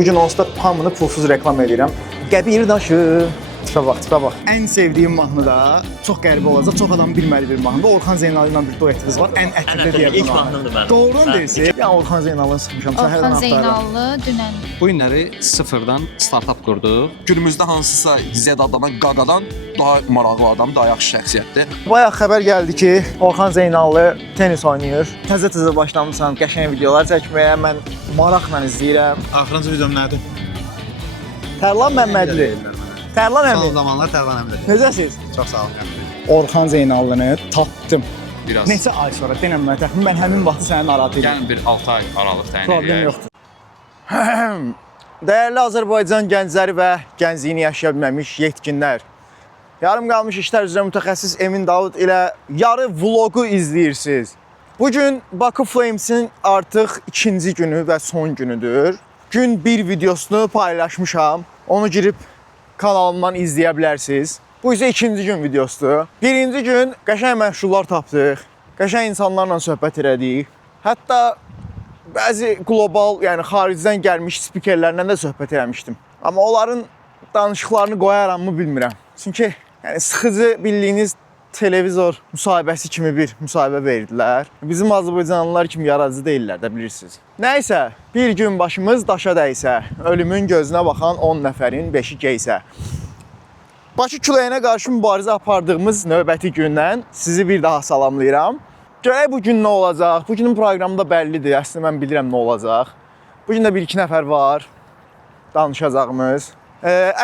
Bugün onsuz da hamını pulsuz reklam edirəm. Qəbir daşı. Tipə bax, tipə bax. Ən sevdiyim mahnı da çox qəribə olacaq, çox adam bilməli bir mahnı. Orxan Zeynalov ilə bir duetimiz var. Ən ətirli deyə İlk mahnımdır mənim. Doğru deyirsən? Yəni Orxan Zeynalov sıxmışam. Orxan Zeynallı dünən. Bu günləri sıfırdan startap qurduq. Günümüzdə hansısa Z adlanan qaqadan daha maraqlı adam, daha yaxşı şəxsiyyətdir. Bayaq xəbər gəldi ki, Orxan Zeynallı tenis oynayır. Təzə-təzə başlamısan qəşəng videolar çəkməyə. Mən maraqla izləyirəm. Axırıncı videom nədir? Tərlan Məmmədli. Tərlan əmi. Son zamanlar Tərlan əmdir. Necəsiz? Çox sağ olun. Orxan Zeynallını tapdım. Biraz. Neçə ay sonra denəm mən təxmin mən həmin vaxtı sənin narahat edirəm. Yəni bir 6 ay aralıq təyin Problem edək. yoxdur. Dəyərli Azərbaycan gəncləri və gəncliyini yaşaya bilməmiş yetkinlər. Yarım qalmış işlər üzrə mütəxəssis Emin Davud ilə yarı vlogu izləyirsiniz. Bugün Bakı Flames-in artıq ikinci günü və son günüdür. Gün bir videosunu paylaşmışam. Onu girib kanalımdan izləyə bilərsiniz. Bu isə ikinci gün videosudur. Birinci gün qəşəng məşğullar tapdıq. Qəşəng insanlarla söhbət elədik. Hətta bəzi qlobal, yəni xaricdən gəlmiş spikerlərlə də söhbət eləmişdim. Amma onların danışıqlarını qoyaramı bilmirəm. Çünki yəni sıxıcı bildiyiniz televizor müsahibəsi kimi bir müsahibə verdilər. Bizim Azərbaycanlılar kimi yaradıcı deyirlər də bilirsiniz. Nəysə, bir gün başımız daşa dəysə, ölümün gözünə baxan 10 nəfərin 5-i geysə. Bakı küləyinə qarşı mübarizə apardığımız növbəti gündən sizi bir daha salamlayıram. Görək bu gün nə olacaq? Bu günün proqramında bəllidir. Əslində mən bilirəm nə olacaq. Bu gün də 1-2 nəfər var danışacağımız.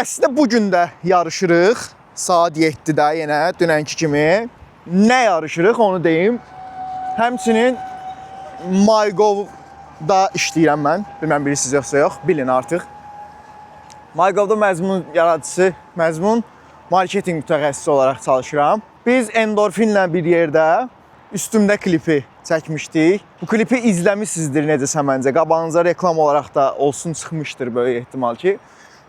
Əslində bu gün də yarışırıq. Saat 7-də yenə dünənki kimi. Nə yarışırıq onu deyim. Həmçinin MyGov-da işləyirəm mən. Bilməm bilirsiniz yoxsa yox. Bilin artıq. MyGov-da məzmun yaradıcısı, məzmun marketinq mütəxəssisi olaraq çalışıram. Biz Endorfinlə bir yerdə üstümdə klipi çəkmişdik. Bu klipi izləmisinizdir necəsə məncə. Qabağınıza reklam olaraq da olsun çıxmışdır böyük ehtimal ki.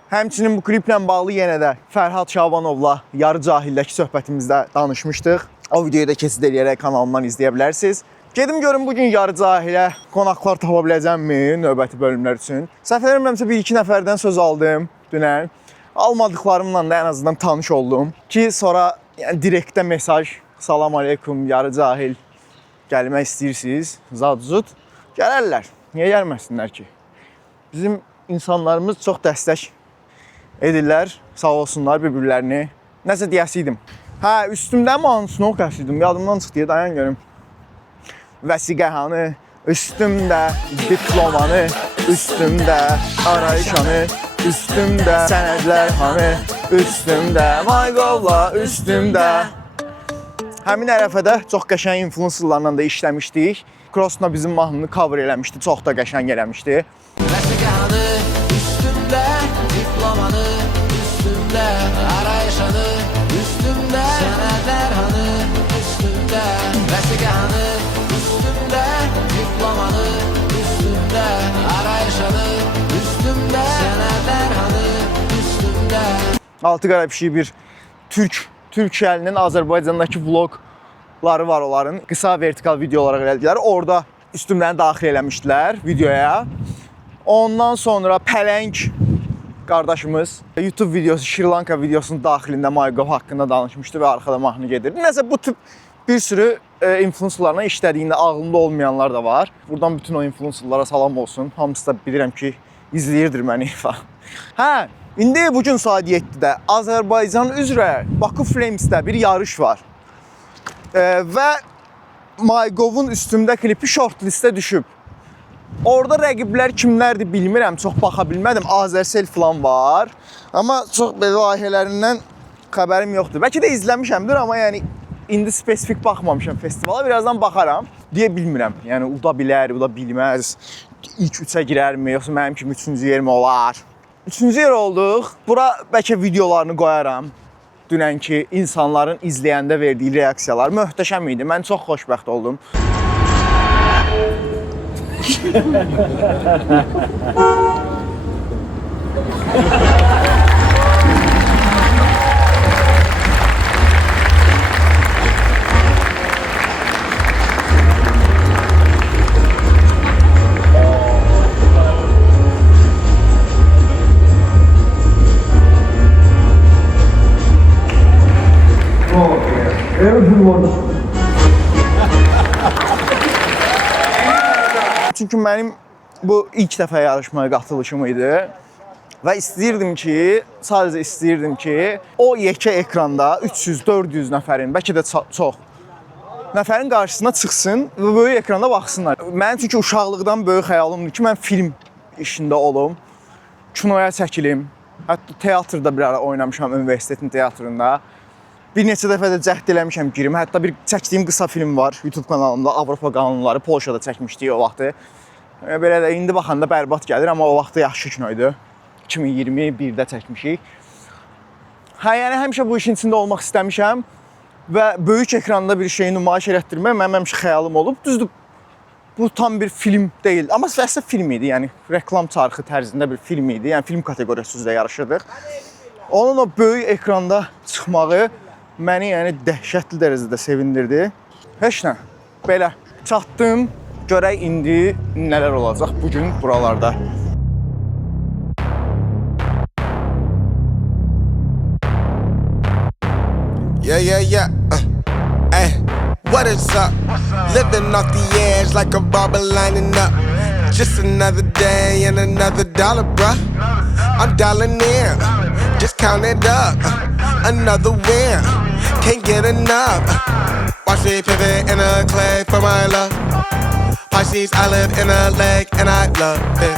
Həmçinin bu kliplə bağlı yenə də Fərhad Şabanovla yarı cahildəki söhbətimizdə danışmışdıq. O videoyu da kesid eləyərək kanalımdan izləyə bilərsiniz. Gedim görüm bugün yarı cahilə qonaqlar tapa biləcəmmi növbəti bölümlər üçün. Səhv eləmirəmsə 1-2 nəfərdən söz aldım dünən. Almadıqlarımla da ən azından tanış oldum ki, sonra yəni direktdə mesaj, salam aleykum, yarı cahil gəlmək istəyirsiniz, zad-zud gələrlər. Niyə gəlməsinlər ki? Bizim insanlarımız çox dəstək edirlər, sağ olsunlar bir-birlərini. Nəsə deyəsiydim. Hə, üstümdə mansnov qəşidim, yadımdan çıxdı, dayan görüm. Vəsiqəhanı, üstümdə diplomanı, üstümdə arayışanı, üstümdə sənədlər hanı, üstümdə MyGov-la, üstümdə. Həmin ərəfədə çox qəşəng influencerlarla da işləmişdik. Cross'la bizim mahnını cover eləmişdi, çox da qəşəng eləmişdi. Vəsiqəhanı, üstümdə diplomanı, üstümdə arayışanı, üstümdə sənədlər hanı, üstümdə vəsiqəhanı, üstümdə diplomanı, üstümdə arayışanı, üstümdə sənədlər hanı, üstümdə. Altı qara pişik bir Türk şəhərinin Azərbaycandakı vlogları var onların. Qısa vertikal video olaraq elədilər. Orada üstümlərini daxil eləmişdilər videoya. Ondan sonra Pələng qardaşımız YouTube videosu, Şri Lanka videosunun daxilində MyGov haqqında danışmışdı və arxada mahnı gedirdi. Nəsə bu tip bir sürü influencerlarla işlədiyində ağlında olmayanlar da var. Buradan bütün o influencerlara salam olsun. Hamısı da bilirəm ki, izləyirdir məni falan. Hə, indi bugün saat 7-də Azərbaycan üzrə Bakı Flames-də bir yarış var. Və MyGov-un üstümdə klipi shortlistə düşüb. Orada rəqiblər kimlərdir bilmirəm, çox baxa bilmədim. Azərsel falan var. Amma çox belə layihələrindən xəbərim yoxdur. Bəlkə də izləmişəmdir, amma yəni indi spesifik baxmamışam festivala. Birazdan baxaram. Deyə bilmirəm. Yəni uda bilər, uda bilməz. İlk 3-ə girərmi, yoxsa mənim kimi 3-cü yermi olar? 3-cü yer olduq. Bura bəlkə videolarını qoyaram. Dünənki insanların izləyəndə verdiyi reaksiyalar möhtəşəm idi. Mən çox xoşbəxt oldum. çünki mənim bu ilk dəfə yarışmaya qatılışım idi və istəyirdim ki, sadəcə istəyirdim ki, o yekə ekranda 300-400 nəfərin, bəlkə də çox nəfərin qarşısına çıxsın və böyük ekranda baxsınlar. Mənim çünki uşaqlıqdan böyük xəyalımdır ki, mən film işində olum, kinoya çəkilim. Hətta teatrda bir ara oynamışam, universitetin teatrında. Bir neçə dəfə də cəhd eləmişəm girim. Hətta bir çəkdiyim qısa film var YouTube kanalımda, Avropa qanunları, Polşada çəkmişdik o vaxtı. Belə də indi baxanda bərbad gəlir, amma o vaxtı yaxşı kino idi. 2021-də çəkmişik. Yəni həmişə bu işin içində olmaq istəmişəm və böyük ekranda bir şeyi nümayiş etdirmək mənim həmişə xəyalım olub. Düzdür, bu tam bir film deyil, amma əslində film idi, yəni reklam çarxı tərzində bir film idi, yəni film kateqoriyası üzrə yarışırdıq. Onun o böyük ekranda çıxmağı məni yəni dəhşətli dərəcədə sevindirdi. Heç nə, belə çatdım, görək indi nələr olacaq bu gün buralarda. Yeah. Hey, what is up? Living off the edge like a barber lining up. Just another day and another dollar, bruh. I'm dialing in, just count it up. Another win, can't get enough. Watch me pivot in a clay for my love. Pisces, I live in a lake and I love it.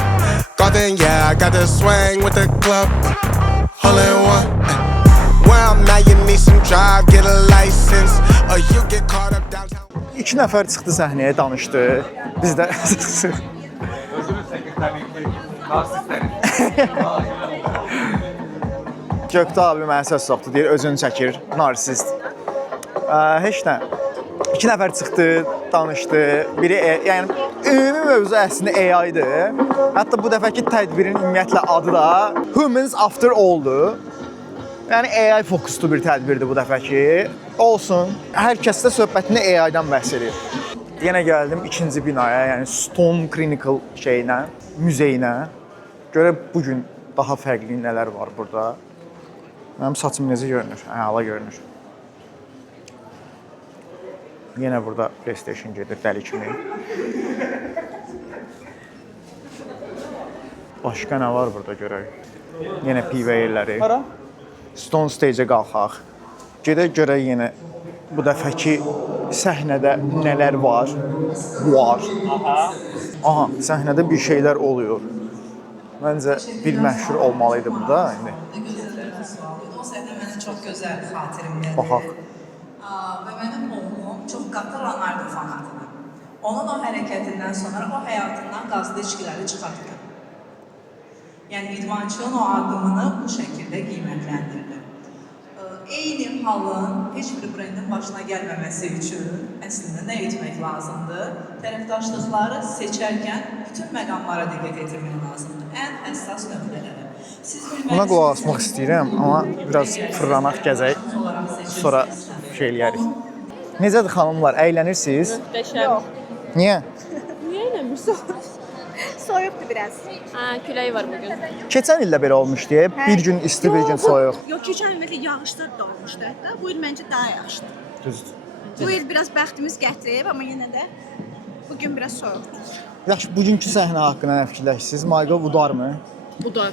Golden, yeah, I got the swing with the club. Hole in one. Where I'm at, you need some drive, get a license, or you get caught up downtown. 2 nəfər çıxdı səhnəyə, danışdı. Biz də Gökdə abi mənə söz soxdu, deyir, özünü çəkir, narsist. Heç nə. 2 nəfər çıxdı, danışdı. Biri, yəni ümumi mövzu əslində AI-dır. Hətta bu dəfəki tədbirin ümumiyyətlə adı da Humans After All-dur. Yəni AI fokuslu bir tədbirdir bu dəfəki. Olsun. Hər kəs də söhbətini AI-dan bəhs edir. Yenə gəldim ikinci binaya, yəni Stone Clinical şeyinə, muzeyinə. Görə bu gün daha fərqli nələr var burada. Mənim saçım necə görünür? Əla görünür. Yenə burada PlayStation gedir dəli kimi. Başqa nə var burada görək? Yenə pivə yerləri. Stone Stage-ə qalxaq. Gedək görək yenə bu dəfəki səhnədə nələr var. Aha, səhnədə bir şeylər oluyor. Məncə bir məşhur olmalıydı burada indi. O səhndə mənə çox gözəl xatirimdir. Baxaq. Və mənim oğlum çox qatı Ronaldo fanatıdır. Onun o hərəkətindən sonra o həyatından qazlı içkiləri çıxartdı. Yəni idmançının o addımını bu şəkildə qiymətləndirdi. Eyni halın heç bir brendin başına gəlməməsi üçün əslində nə etmək lazımdır? Tərəfdaşlıqları seçərkən bütün məqamlara diqqət etmək lazımdır. Ən həssas nöqtələrə. Buna qulaq asmaq istəyirəm, amma biraz fırlanaq gəzək, sonra şey eləyərik. Necədir xanımlar, əylənirsiniz? Muhteşem. Niyə? Niye eğlenmiyorsun? Soyuqdur biraz. Külək var bugün. Keçən ildə belə olmuşdu, bir gün isti, bir gün soyuq. Yox, keçən il yağışlar da olmuşdu hətta. Bu il məncə daha yaxşıdır. Düzdür. Bu il biraz bəxtimiz gətirib, amma yenə də bugün biraz soyuqdur. Yaxşı, bugünkü səhnə haqqında nə fikirləşirsiniz? Mayqa udarmı? Bu da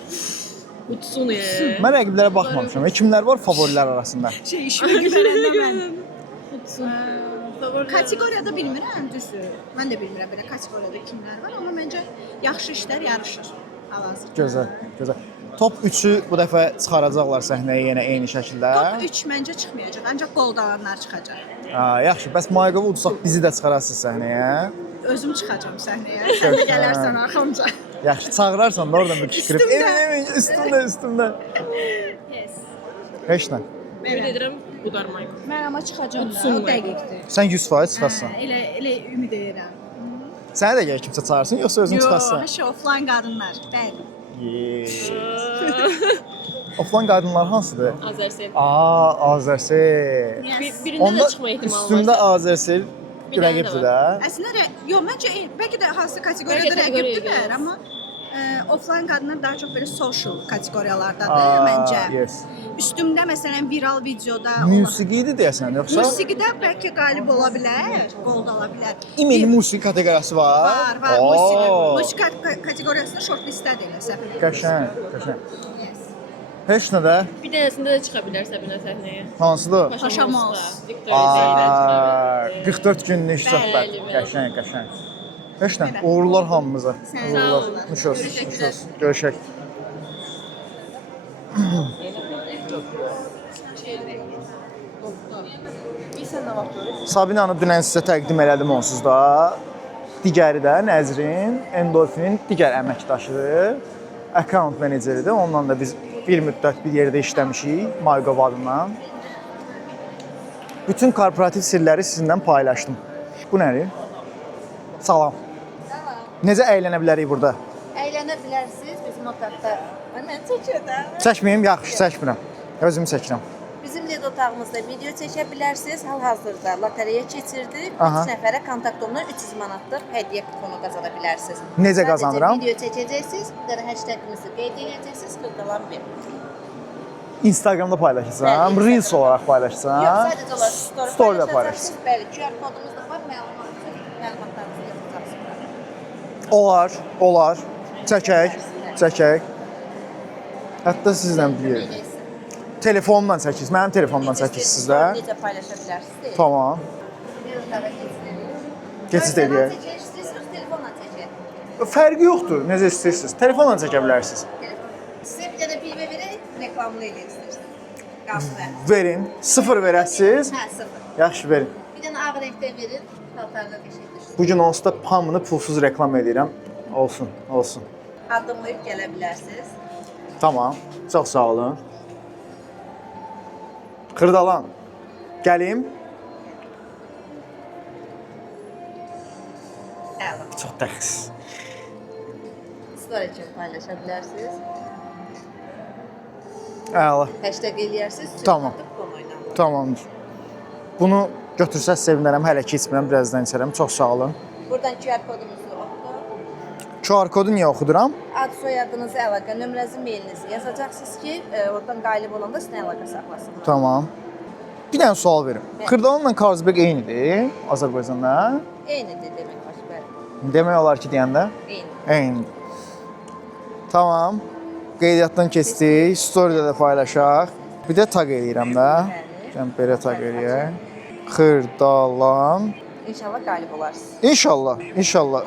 uçsun ya. Mən rəqiblərə baxmamışam. Kimlər var favorilər arasında? İşimə güvənəndə mən. Uçsun. Kateqoriyada bilmirəm, düzdür. Mən də bilmirəm belə kateqoriyada kimlər var, amma məncə yaxşı işlər yarışır hal-hazırda. Gözəl, gözəl. Top 3-ü bu dəfə çıxaracaqlar səhnəyə yenə eyni şəkildə. Top 3 məncə çıxmayacaq, ancaq qoldalanlar çıxacaq. Yaxşı, bəs Mayqa udsaq bizi də çıxararsınız səhnəyə. Özüm çıxacağam səhnəyə, sən də gələrsən arxamca. Yaxşı, çağırarsan da oradan bir qışqırıb. Üstümdə. Yes. Heç nə. Ümid edirəm budarmayım. Mən amma çıxacağam da, Uçsun o dəqiqdir. Sən 100% çıxarsan. Elə ümid edirəm. Səni də gəl kimsə çağırsın, yoxsa özün çıxarsan? Yox, offline qadınlar, bəli. Offline qadınlar hansıdır? Azərsel. Azərsel. Birində də çıxma ehtimalı Üstündə var. Azərsel Bir dənə də rəqibdir də. Əslində yox, məncə bəlkə də hansı kateqoriyada Bəlkə kateqoriyaya rəqibdirlər, görə. amma offline qadınlar daha çox belə social kateqoriyalardadır məncə. Yes. Üstümdə məsələn viral videoda Musiqi idi deyəsən, yoxsa? musiqidə bəlkə qalib ola bilər, qol da ola bilər. İmeni musiqi kateqoriyası var. Var, musiqi. Musiqi kateqoriyasında short listədir elə səhv etmirəmsə. Qəşəng, qəşəng. Yes. Heç nə də. Bir dənəsində də çıxa bilər Səbinə səhnəyə. Hansıdır? Paşamos. Aa, 44 günlük söhbət. Bəli, bəli. Qəşəng, qəşəng. Heç nə, uğurlar hamımıza. Sağ Uğurlar. olun. Nuş olsun, nuş olsun. Görüşək. Sabinanı dünən sizə təqdim elədim onsuz da. Digəri də Nəzrin, Endorfinin digər əməkdaşıdır. Account meneceridir. Onunla da biz bir müddət bir yerdə işləmişik, Maygov adından. Bütün korporativ sirləri sizinlə paylaşdım. Bu nədir? Salam. Necə əylənə bilərik burada? Əylənə bilərsiniz bizim otaqda. Mən çəkirəm. Çəkməyim, yaxşı, çəkmirəm. Özüm çəkirəm. Bizim LED otağımızda video çəkə bilərsiniz. Hal-hazırda lotereya keçirdik. 3 Aha. nəfərə kontaktomla 300 manatlıq hədiyyə kuponu qazana bilərsiniz. Necə qazanıram? Sadəcə video çəkəcəksiniz, bir dənə hashtagimizi qeyd edəcəksiniz, qırdalan bir. Instagramda paylaşacağam, Bəli, Reels olaraq paylaşacağam. Yox, sadəcə olaraq Story-də paylaşacağam. Bəli, QR kodumuz da var, məlumatlarınızı yazacaqsınız. Olar, olar. Çəkək, çəkək. Hətta sizlə bir yer. Telefonla çəkirsiniz, mənim telefonumdan çəkirsiniz də. Necə paylaşa bilərsiniz? Tamam. Bir otağa keçirik. Keçid eləyək. İstəyirsiniz, telefonla çəkək. Fərqi yoxdur, necə istəyirsiniz. Telefonla çəkə bilərsiniz. Sizə bir dənə pivə verək, reklamlı eləyək istəyirsiniz. Qazlı. Verin, 0 verəsiniz. Hə, 0. Yaxşı, verin. Bir dənə ağ renkdə verin, paltarda qəşəngləşsin. Bu gün onsuz da hamını pulsuz reklam edirəm. Olsun, olsun. Addımlayıb gələ bilərsiniz. Tamam, çox sağ olun. Xırdalan, gəlim. Əla. Çox dəxsiz. Story üçün paylaşa bilərsiniz. Əla, Hashtag eləyərsiniz. Tamam. tamamdır. Bunu götürsəz sevinərəm, hələ ki içmirəm, birazdan içərəm. Çox sağ olun. Buradan QR kodumuzu oxuyun. QR kodu niyə oxuduram? Ad, soyadınızı, əlaqə nömrənizi, mailinizi yazacaqsınız ki, oradan qalib olanda sizinlə əlaqə saxlasın. Tamam. Bir dənə sual verim. Xırdalanla Carlsberg eynidir Azərbaycanda? Eynidir demək var, bəli. Demək olar ki, deyəndə? Eyni. Eynidir. Tamam. Qeydiyyatdan keçdik. Story-də də paylaşaq. Bir də tag eləyirəm də. Gəlin belə tag eləyək. Xırdalan. İnşallah qalib olarsınız. İnşallah, inşallah.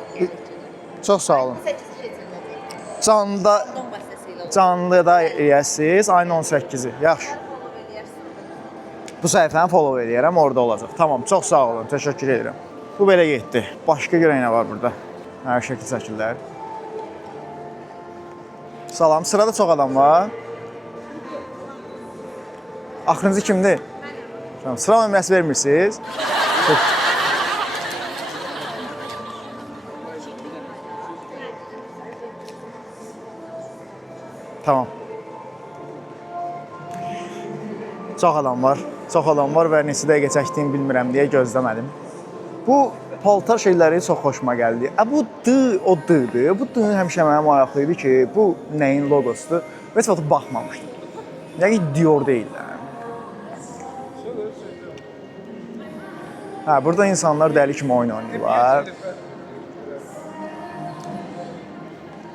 Çox sağ olun. 8 keçiriləcək. Canlıda, Don vasitəsilə olur. canlıda eləyəsiniz. Ayın 18-i. Yaxşı. Follow eləyərsiniz. Bu səhifəni follow eləyərəm, orada olacaq. Tamam, çox sağ olun. Təşəkkür edirəm. Bu belə getdi. Başqa görə nə var burada? Hər şəkil çəkirlər. Salam, sırada çox adam var. Axırıncı kimdir? Tamam, sıra nömrəsi vermirsiniz. Tamam. Çox adam var. Çox adam var və neçə dəqiqə çəkdiyimi bilmirəm deyə gözləmədim. Bu paltar şeyləri çox xoşuma gəldi. Bu D, o D-dir. Bu D həmişə mənim maraqlı idi ki, bu nəyin loqosudur? Heç vaxt baxmamışdım. Yəni Dior deyil. Hə, burada insanlar dəli kimi oyun oynayırlar.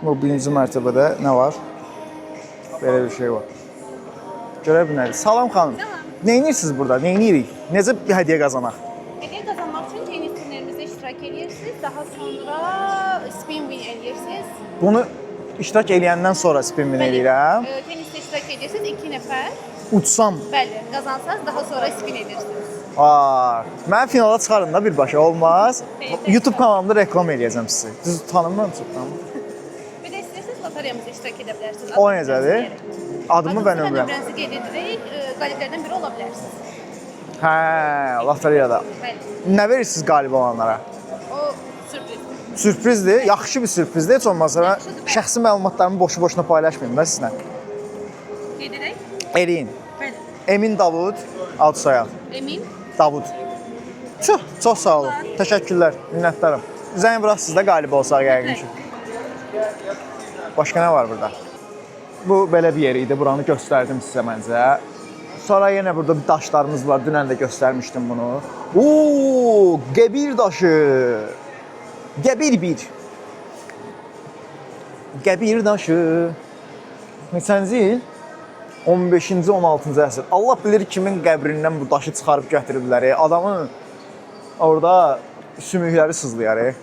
Bu birinci mərtəbədə nə var? Belə bir şey var. Görə bilmədik. Salam xanım. Nə edirsiniz burada? Nə edirik? Necə bir hədiyyə qazanaq? Hədiyyə qazanmaq üçün tenis turnirlərimizdə iştirak edirsiniz. Daha sonra spin win edirsiniz. Bunu iştirak eləyəndən sonra spin win eləyirəm. Tenisdə iştirak edirsiniz 2 nəfər. Uçsam. Bəli, qazansanız daha sonra spin edirsiniz. Mən finala çıxarım da birbaşa, olmaz. YouTube kanalımda reklam eləyəcəm sizi. Düz tanımıram çoxdan. Bir də istəyirsiniz lotereyamızda iştirak edə bilərsiniz. O necədir? Adımı və nömrəm. Nömrənizi qeyd edirik, qaliblərdən biri ola bilərsiniz. Hə, lotereyada. Bəli. Nə verirsiniz qalib olanlara? O sürpriz. Sürprizdir, yaxşı bir sürprizdir. Heç olmazsa mən şəxsi məlumatlarımı boşu-boşuna paylaşmayım da sizlə. Qeyd edək? Eləyin. Bəli. Emin Davud, ad soyad. Emin. Davud. Çox sağ olun. Təşəkkürlər, minnətdaram. Zəng vuraq sizdə qalib olsaq yəqin ki. Başqa nə var burada? Bu belə bir yer idi. Buranı göstərdim sizə məncə. Sonra yenə burada bir daşlarımız var. Dünən də göstərmişdim bunu. Oo, Qəbir daşı. Qəbir 1. Qəbir daşı. Neçənci il? 15-ci, 16-cı əsr. Allah bilir kimin qəbrindən bu daşı çıxarıb gətiriblər. Adamın orada sümükləri sızlayar.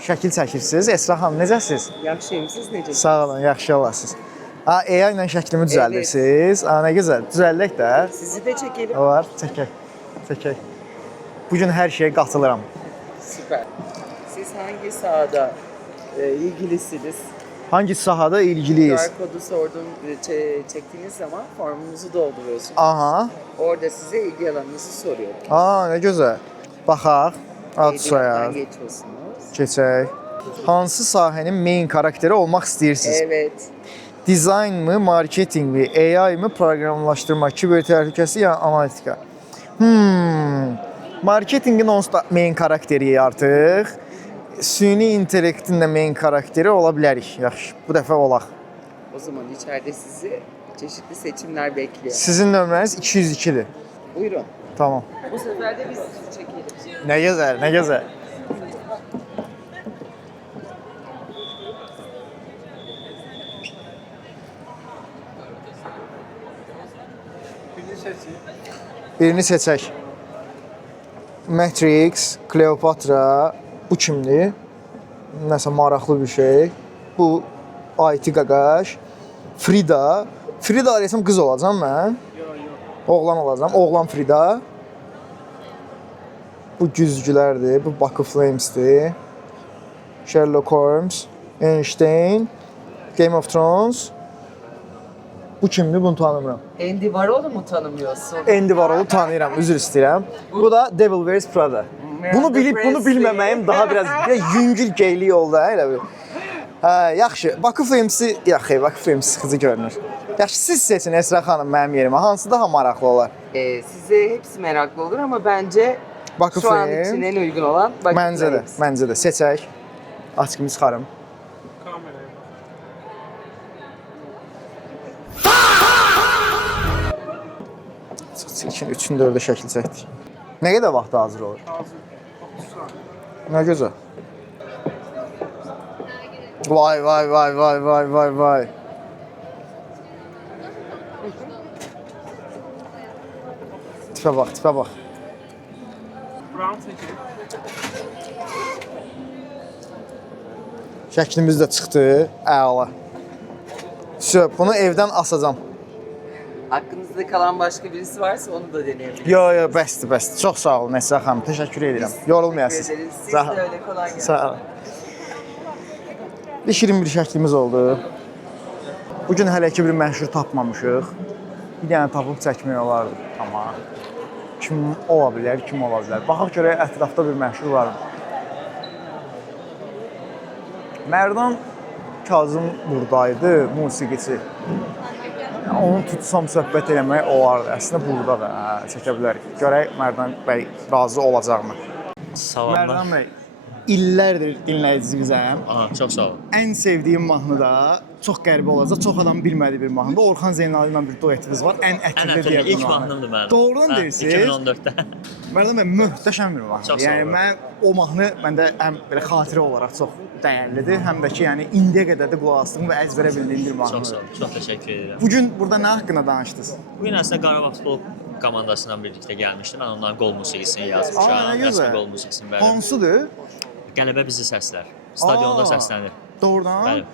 Şəkil çəkirsiniz. Esra xanım, necəsiz? Yaxşıyım, siz necəsiniz? Sağ olun, yaxşı olasınız. AI ilə şəklimi düzəldirsiniz. Nə gözəl, düzəldək də. Sizi də çəkelim. Var, çəkək. Bugün hər şeyə qatılıram. Süper. Siz hangi sahada ilgilisiniz? Hangi sahada ilgiliyiz? QR kodu sordum, çektiğiniz zaman formunuzu dolduruyorsunuz. Aha. Orada size ilgi alanınızı soruyor. Nə gözəl. Baxaq. Ad soyad. Geçiyorsunuz. Keçək. Hansı sahənin main karakteri olmaq istəyirsiniz? Evet. Dizayn mı, marketing mi, AI mı, proqramlaşdırma, kiber təhlükəsi ya analitika? Marketingin onsuz da main karakteri artıq. Süni intellektin də main karakteri ola bilərik. Yaxşı, bu dəfə olaq. O zaman içeride sizi çeşitli seçimler bekliyor. Sizin nömrəniz 202-dir. Buyurun. Tamam. Bu sefer de biz sizi çekelim. Nə gözəl, nə gözəl. Birini seçək. Matrix, Kleopatra, bu kimdir? Nəsə maraqlı bir şey. Bu IT qaqaş. Frida. Frida desəm qız olacam mən. Oğlan olacam. Oğlan Frida. Bu güzgülərdir. Bu Bucky Flames'dir. Sherlock Holmes, Einstein, Game of Thrones. Bu kimdir? Bunu tanımıram. Andy Warhol'u mu tanımıyorsun? Andy Warhol'u tanıyıram, üzr istəyirəm. Bu da Devil Wears Prada. Bunu bilib, bunu bilməməyim daha biraz yüngül geylik oldu, elə bir. Yaxşı, Bucky Flames'i, Bucky Flames sıxıcı görünür. Yaxşı, siz seçin Esra xanım mənim yerimə. Hansı daha maraqlı olar? Size hepsi meraklı olur ama bence Bucky şu an Flames. için en uygun olan Bucky Flames. Məncə də. Seçək. Açqımı çıxarım. Çəkin, 3-ün 4-də şəkil çəkdik. Nə qədər vaxtda hazır olur? Nə gözəl. Vay. Tipə bax. Şəklimiz də çıxdı. Əla. Bunu evdən asacam. Aklınızda kalan başka birisi varsa onu da deneyebilirsiniz. Yo, bəsdir. Çox sağ olun Esra xanım. Təşəkkür edirəm. Yorulmayasınız. Teşekkür ederiz. Siz de öyle, kolay gelsin. Sağ olun. Bir şirin bir şəklimiz oldu. Bugün hələ ki bir məşhur tapmamışıq. Bir dənə tapıb çəkmək olardı. Amma kim ola bilər? Baxaq görək ətrafda bir məşhur var mı? Mərdan Kazım buradaydı, musiqiçi. Onu tutsam söhbət eləmək olardı. Əslində burada da çəkə bilərik. Görək Mərdan bəy razı olacaqmı? Mərdan bəy, illərdir dinləyicimizəm. Çox sağ olun. Ən sevdiyim mahnı da çox qəribə olacaq, çox adam bilmədiyi bir mahnıdır. Orxan Zeynali ilə bir duetimiz var. Ən ətirli deyə bu ilk mahnımdır mənim. Doğrudan deyirsiniz? 2014-də. Mərdan bəy, möhtəşəm bir mahnıdır. Çox sağ Yəni olun. mən o mahnı məndə həm belə xatirə olaraq çox dəyərlidir, həm də ki, yəni indiyə qədər də qulaq asdığım və əzbərə bildiyim bir mahnıdır. Çox sağ olun. Çox təşəkkür edirəm. Bugün burada nə haqqında danışdınız? Bugün əslində Qarabağ futbol komandasıyla birlikdə gəlmişdim. Mən onların qol musiqisini yazmışam. Rəsmi qol musiqisini bəli. Hansıdır? Qələbə bizi səslər. Stadionda səslənir. Doğrudan? Bəli.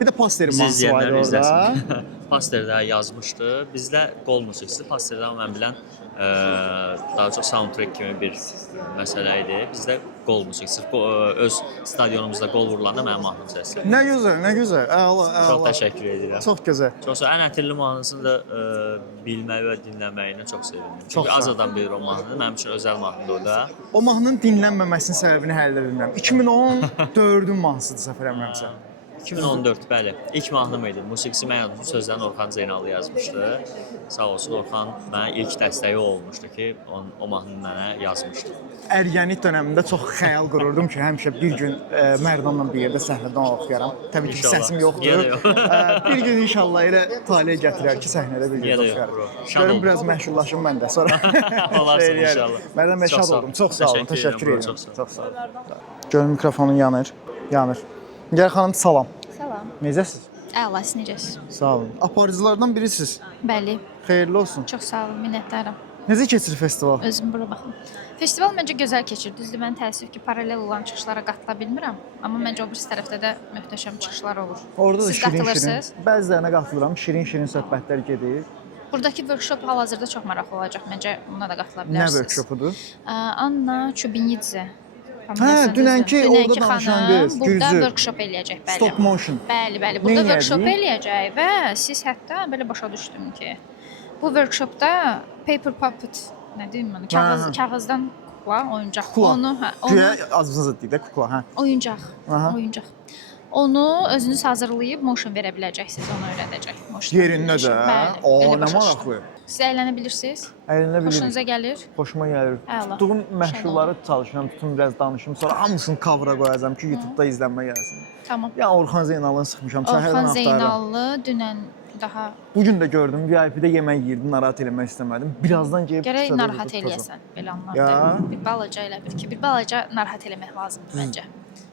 Bir də Pasterin Bizi mahnısı var izləyənlər orada. izləsin. Pasterdə yazmışdı. Bizdə qol musiqisi, Pasterdə mən bilən daha çox soundtrack kimi bir məsələ idi. Bizdə qol musiqisi, öz stadionumuzda qol vurulanda mənim mahnım səslənir. Nə gözəl. Əla. Çox təşəkkür edirəm. Çox gözəl. Çox ən ətirli mahnısını da bilmək və dinləməyinə çox sevindim. Çox Çünki az sağ ol. adam bilir o mahnını. Mənim üçün özəl mahnıdır o da. O mahnının dinlənməməsinin səbəbini həll edə bilmirəm. 2014-ün mahnısıdır səhv eləmirəmsə. 2014, bəli. İlk mahnım idi. Musiqisi mən yazmışdım, sözlərini Orxan Zeynallı yazmışdı. Sağ olsun Orxan mənə ilk dəstəyi olmuşdu ki, o mahnını mənə yazmışdı. Ərgənlik dönəmində çox xəyal qururdum ki, həmişə bir gün Mərdanla bir yerdə səhnədən oxuyaram. Təbii ki, İnşallah. səsim Yenə yoxdur. yox. Bir gün inşallah elə taliyə gətirər ki, səhnədə bir Yenə yerdə yox, oxuyarım. bro. Şad Görüm oldum. biraz məşhurlaşım mən də sonra. Olarsın Şey eləyərəm. inşallah. Mərdan bəy, Çox şad sağ ol. oldum. Çox sağ olun. Təşəkkür Təşəkkür edirəm, edirəm. bro, çox sağ ol. Çox sağ olun. Görüm mikrofonun yanır. Yanır. Gəl xanım salam. Salam. Necəsiz? Əla, siz necəsiz? Sağ olun. Aparıcılardan birisiniz. Bəli, Xeyirli olsun. çox sağ olun, minnətdaram. Necə keçir festival? Özüm bura baxım. Festival məncə gözəl keçir. Düzdür, mən təəssüf ki, paralel olan çıxışlara qatıla bilmirəm, amma məncə o birisi tərəfdə də möhtəşəm çıxışlar olur. Orada da Siz şirin-şirin. qatılırsınız? Bəzilərinə qatılıram. Şirin-şirin söhbətlər gedir. Buradakı workshop hal-hazırda çox maraqlı olacaq. Məncə buna da qatıla Nə bilərsiniz. workshopudur? Anna Çubinidze. Hə, dünənki orada danışan qız, burada Gülzü. workshop eləyəcək, bəli. Stop motion. Bəli, bəli. Burada Nə workshop eləyəcək? eləyəcək və siz hətta belə başa düşdüm ki, bu workshopda paper puppet, nə deyim mən, kağızdan kukla, oyuncaq. Kukla. Onu, Güya azınızı deyək də kukla, hə. oyuncaq. Aha. Oyuncaq. Onu özünüz hazırlayıb motion verə biləcəksiniz, onu öyrədəcək. Motion Yerində də. Bəli, O, elə nə başa düşdüm. maraqlı. Siz əylənə bilirsiniz? Əlinə Xoşunuza bilirik. gəlir? Xoşuma gəlir. Əla. Tutduğum məşhurları çalışıram, tutum biraz danışım, sonra hamısını cover-a qoyacağam ki, YouTube-da izlənmə gəlsin. Tamam. Yəni Orxan Zeynalını sıxmışam, səhərdən Orxan axtarıram. Zeynallı dünən daha Bu gün də gördüm, VIP-də yemək yeyirdim, narahat eləmək istəmədim. Birazdan gəlib gərək küçədə narahat oturub tutacam. eləyəsən belə anlarda. Ya. Bir balaca elə bil ki, bir balaca narahat eləmək lazımdır məncə.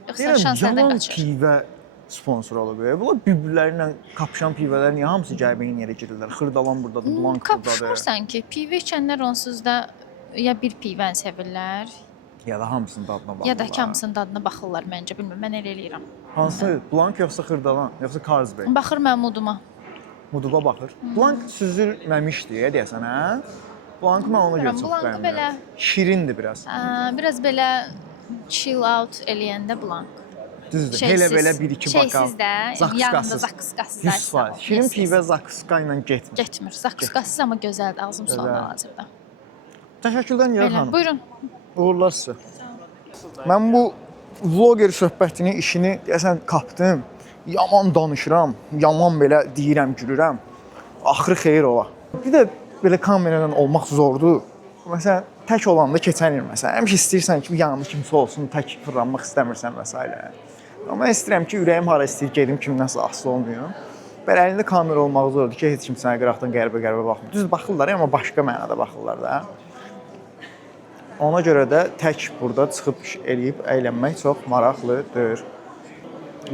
Yoxsa Deyirəm, şanslardan yaman qaçır. pivə sponsor olub. Bunlar bir-birləri ilə qapışan pivələr niyə hamısı Cəbəyin yerə girirlər? Xırdalan burdadır, Blanc burdadır. Qapışmırsan ki, pivə içənlər onsuz da ya bir pivəni sevirlər, Ya da hamısının dadına baxırlar. ya da ki, hamısının dadına baxırlar məncə, bilmirəm, mən elə eləyirəm. Hansı? Blanc yoxsa xırdalan, yoxsa Carlsberg? Baxır mənim moduma. Muduba baxır. Blanc süzülməmişdi, deyəsən, hə? Blanc mən ona görə Bilmirəm, çox Blanc'ı bəyənmirəm. belə- Şirindir biraz. Biraz belə chill out eləyəndə Blanc. Düzdür. Elə belə 1-2 bakal. Şeysiz də, yanında Zakıskasız. zakıskasız. 100%. Şirin pivə zakıska ilə getmir. Getmir. Zakıskasız amma gözəldir, ağzım sulanır Gözəl. hazırda. Təşəkkürlər Niyar Belə, xanım. buyurun. Uğurlar sizə. Mən bu vloger söhbətini, işini deyəsən kapdım. Yaman danışıram, yaman belə deyirəm, gülürəm. Axırı xeyir ola. Bir də belə kameradan olmaq zordur. Məsələn, tək olanda keçən il məsələn, həmişə istəyirsən ki, bir yanında kimsə olsun, tək fırlanmaq istəmirsən və s. Amma mən istəyirəm ki, ürəyim hara istəyir gedim, kimdənsə asılı olmayım. Belə əlində kamera olmaq zordur ki, heç kim sənə qıraqdan qəribə-qəribə baxmır. Düz baxırlar, amma başqa mənada baxırlar da. Ona görə də tək burada çıxıb eləyib əylənmək çox maraqlıdır.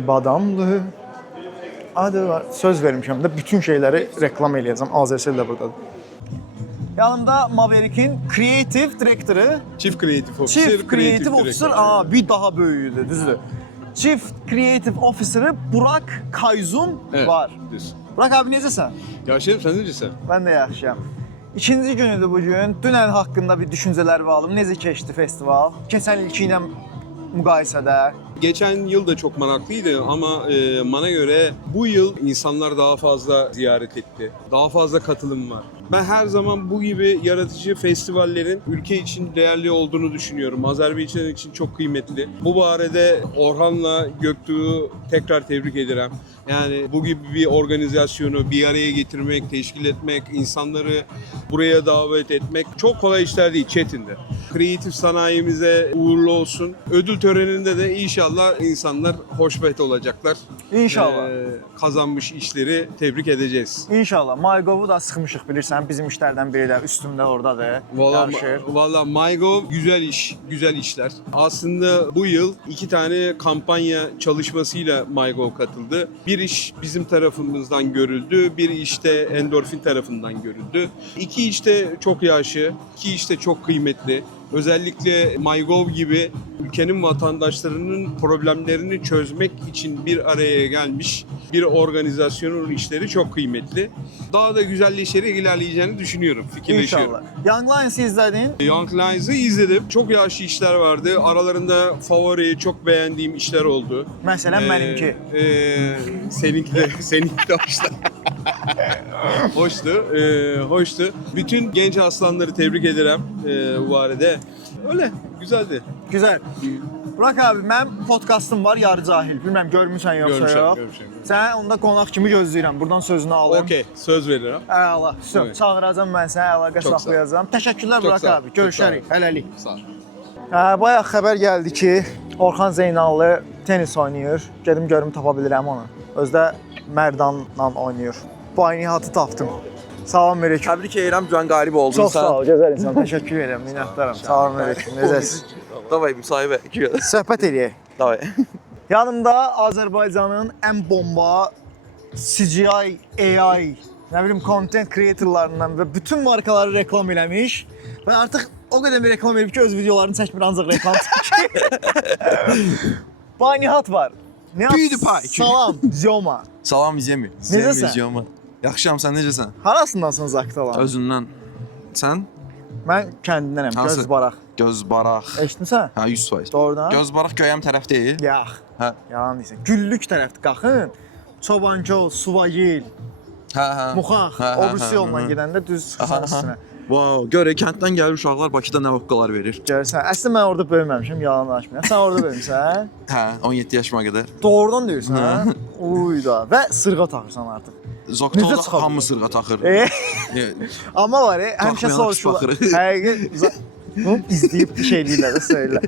Badamlı adı var. Söz vermişəm də bütün şeyləri reklam eləyəcəm. Azərsel də burdadır. Yanımda Maverickin kreativ direktoru, Chief Creative Officer. Chief Creative Officer, bir daha böyüyüdür, düzdür. Chief Creative Officer'ı Burak Kayzun var. Düz. Burak abi necəsən? Yaşarım, sen necəsən? Mən də yaxşıyam. İkinci günüdür bu gün. Dünən haqqında bir düşüncələr aldım. Necə keçdi festival? Keçən ilki ilə müqayisədə. Geçen yıl da çok meraklıydı ama bana göre bu yıl insanlar daha fazla ziyaret etti. Daha fazla katılım var. Ben her zaman bu gibi yaratıcı festivallerin ülke için değerli olduğunu düşünüyorum. Azerbaycan için çok kıymetli. Bu barede Orhan'la Göktuğ'u tekrar tebrik ederim. Yani bu gibi bir organizasyonu bir araya getirmek, teşkil etmek, insanları buraya davet etmek çok kolay işler değil, çetindir. Kreatif sanayimize uğurlu olsun. Ödül töreninde de inşallah insanlar hoşbeht olacaklar. İnşallah. Kazanmış işleri tebrik edeceğiz. İnşallah. MyGov'u da sıxmışıq bilirsən. Bizim işlərdən biri də üstümdə oradadır. Yarışır. Valla MyGov güzel iş, güzel işler. Aslında bu yıl 2 tane kampanya çalışmasıyla MyGov katıldı. Bir iş bizim tarafımızdan görüldü, bir iş de Endorfin tarafından görüldü. 2 iş de çok yaşlı, 2 iş de çok kıymetli. Özellikle MyGov gibi ülkenin vatandaşlarının problemlerini çözmek için bir araya gelmiş bir organizasyonun işleri çok kıymetli. Daha da güzelleşerek ilerleyeceğini düşünüyorum, fikirleşiyorum. İnşallah. Young Lions'ı izledin. Young Lions'ı izledim. Çok yaşlı işler vardı. Aralarında favori, çok beğendiğim işler oldu. Məsələn benimki. Seninki de hoştu. Hoştu. Bütün genç aslanları tebrik ederim bu arada. Öyle, güzeldi. Güzel. Burak abi, mənim podkastım var, Yarı Cahil. Bilməm görmüsən yoxsa yox. Görmüşəm. Sən onda qonaq kimi gözləyirəm. Buradan sözünü alayım. Okey, söz verirəm. Əla. Söz çağıracağam mən səni, əlaqə Çox sağ ol. saxlayacağam. Təşəkkürlər Çox Burak sağ ol, abi. çox sağ ol. Görüşərik. Hələlik. Sağ ol. Bayaq xəbər gəldi ki, Orxan Zeynallı tenis oynayır. Gedim görüm tapa bilirəm onu. Özdə Mərdanla oynayır. Bu aynihatı tapdım. Salam aleyküm. Təbrik edirəm, Can qalib oldun Çox sağ ol, gözəl insan. Təşəkkür edirəm, minnətdaram. Salam aleyküm. Necəsiz? Davay müsahibə. Söhbət eləyək. Davay. Yanımda Azərbaycanın ən bomba CGI, AI, nə bilim content creatorlarından və bütün markaları reklam eləmiş və artıq o qədər bir reklam edib ki, öz videolarını çəkmir, ancaq reklam çəkir. Baynihat var. PewDiePie. Salam, Ziyoma. Salam Ziyemi. Necəsən? Ziyemi. Yaxşıyam, sən necəsən? Harasındansın Zaktalan? Özündən. Sən? Mən kəndindənəm, Hansı? Gözbaraq. Gözbaraq. Eşitmisən? Hə, 100%. Doğrudan? Gözbaraq Göyəm tərəf deyil. Yax. Hə. Yalan deyirsən. Güllük tərəfdir, qalxın. Çobankol, Suvagil, Hə. Muxax, o birisi yolla gedəndə düz çıxırsan üstünə. Wow, gör, kənddən gəlir uşaqlar Bakıda nə hoqqalar verir. Görürsən, əslində mən orada böyüməmişəm, yalan danışmıram. Sən orada böyümüsən? Hə, 17 yaşıma qədər. Doğrudan deyirsən, hə? Uyda. Və sırğa taxırsan artıq. Zoktolda çıxabilir? hamı sırğa taxır. Amma var ya, həmişə Taxmayan soruşurlar. pis Həqiqi, bunu izləyib bir şey eləyirlər, söylə.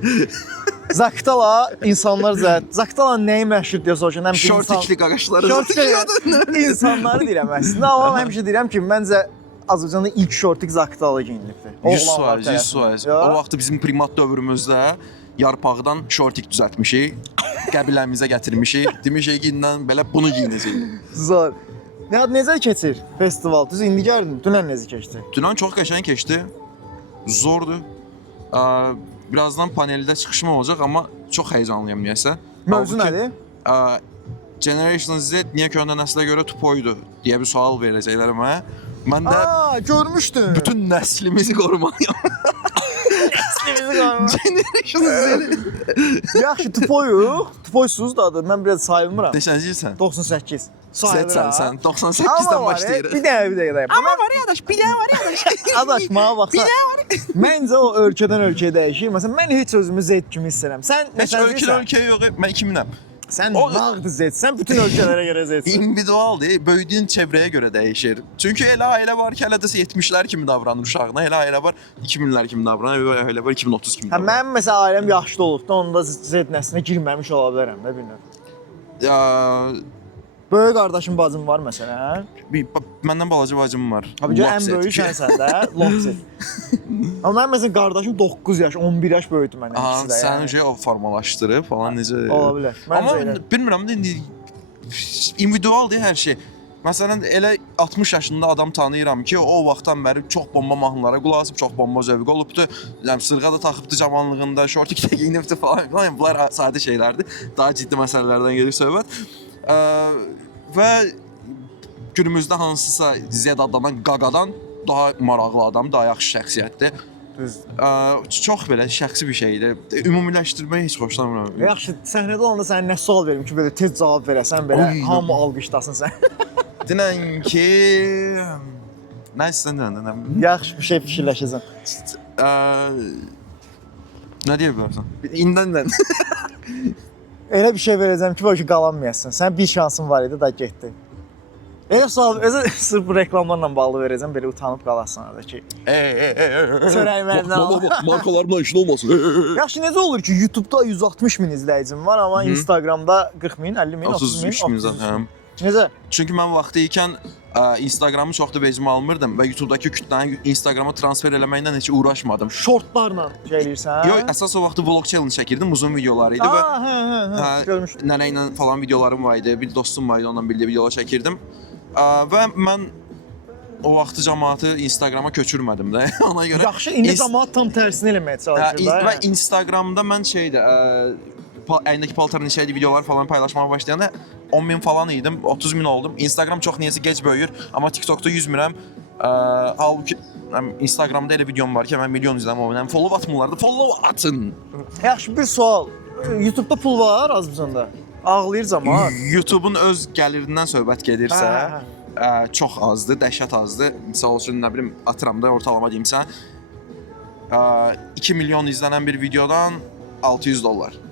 Zaktala insanlar Zaktala nəyi məşhur deyə soruşan, həmişə Şortikli qaqaşları. Şortikli insanları deyirəm əslində, amma həmişə deyirəm ki, məncə Azərbaycanda ilk şortik Zaktala geyinilibdir. 100%. O vaxt bizim primat dövrümüzdə yarpaqdan şortik düzəltmişik, qəbiləmizə gətirmişik. Demişik ki, indən belə bunu geyinəcəyik. Zor. Necə keçir festival? Düz indi gəldin, dünən necə keçdi? Dünən çox qəşəng keçdi. Zordur. Birazdan paneldə çıxışım olacaq, amma çox həyecanlıyam niyəsə. Mövzu nədir? Generation Z niyə köhnə nəslə görə tupoydu deyə bir sual verəcəklər mənə. Mən də görmüşdüm. Bütün nəslimizi qorumalıyam. Nəslimizi qorumalıyam. Generation Z. Yaxşı, tupoyuq. Tupoysuz da adı. Mən biraz sayılmıram. Neçənciysən? 98. Sən 98-dən başlayırıq. Bir dəqiqə. Amma var ya adaş, bir dənə var ya adaş. Adaş, mənə baxsa. Məncə o ölkədən ölkəyə dəyişir. Məsələn, mən heç özümü Z kimi istəyirəm. Sən heç ölkəyə yox, mən 2000-əm. Sən nağdı Z, sən bütün ölkələrə görə Z'sən. İndividualdır, böyüdüyün çevrəyə görə dəyişir. Çünki elə ailə var ki, hələ də 70-lər kimi davranır uşağına, elə ailə var 2000-lər kimi davranır, elə var 2030 kimi davranır. Mənim məsələn ailəm yaşlı olubdu, onda Z nəslinə girməmiş ola bilərəm də bilmirəm. Böyük qardaşım, bacım var məsələn. Məndən balaca bacım var. Abi ən böyük sənsən də, Lopset. Amma mənim məsələn qardaşım 9 yaş, 11 yaş böyüdü məndən ikisi də. Sən o formalaşdırıb falan necə? Ola bilər. Amma bilmirəm də indi individualdır hər şey. Məsələn, elə 60 yaşında adam tanıyıram ki, o vaxtdan bəri çox bomba mahnılara qulaq asıb, çox bomba zövq olubdu. Yəni sırğa da taxıbdı cavanlığında, şortik də geyinibdi falan. Bunlar sadə şeylərdir. Daha ciddi məsələlərdən gedir söhbət. Və günümüzdə hansısa Z adlanan qaqadan daha maraqlı adam, daha yaxşı şəxsiyyətdir. Çox belə şəxsi bir şeydir. Ümumiləşdirməyi heç xoşlamıram. Yaxşı, səhnədə olanda sənə nə sual verim ki, belə tez cavab verəsən, belə hamı alqışlasın sən. Dinən ki... Nə istəyirsən dinən? Yaxşı, bir şey fikirləşəcəm. Nə deyə bilərsən? İndən. Elə bir şey verəcəm ki, bəlkə qalanmayasın. Sən bir şansın var idi, da getdi. Elə sual, sırf bu reklamlarla bağlı verəcəm, belə utanıb qalasın orada ki. Çörək məndən al. Markalarımla işin olmasın. Yaxşı, necə olur ki, YouTube'da 160 min izləyicim var, amma Instagramda 40 min, 50 min, 30 min, 33 min zaten. Necə? Çünki mən vaxtı ikən Instagramı çox da vecimə almırdım və YouTube'dakı kütləni Instagrama transfer eləməklə heç uğraşmadım. Shortlarla şey eləyirsən? Yox, əsas o vaxtı vlog challenge çəkirdim, uzun videolar idi və görmüşdüm. Nənə ilə falan videolarım var idi, bir dostum var idi, onunla birlikdə videolar çəkirdim. Və mən o vaxtı cəmaatı Instagrama köçürmədim də, ona görə. Yaxşı, indi cəmaat tam tərsini eləməyə çalışır da. Və Instagramda mən əynindəki paltarın içəri videolar falan paylaşmağa başlayanda 10 min falan idim, 30 min oldum. Instagram çox niyəsə gec böyüyür, amma TikTokda 100 minəm. Halbuki Instagramda elə videom var ki, mən milyon izləyəm o minəm. Follow atmırlar da, follow atın. Yaxşı, bir sual. YouTube'da pul var Azərbaycanda? Ağlayır cəmaat. YouTube'un öz gəlirindən söhbət gedirsə, çox azdır, dəhşət azdır. Məsəl üçün, nə bilim, atıram da ortalama deyim sən. 2 milyon izlənən bir videodan $600.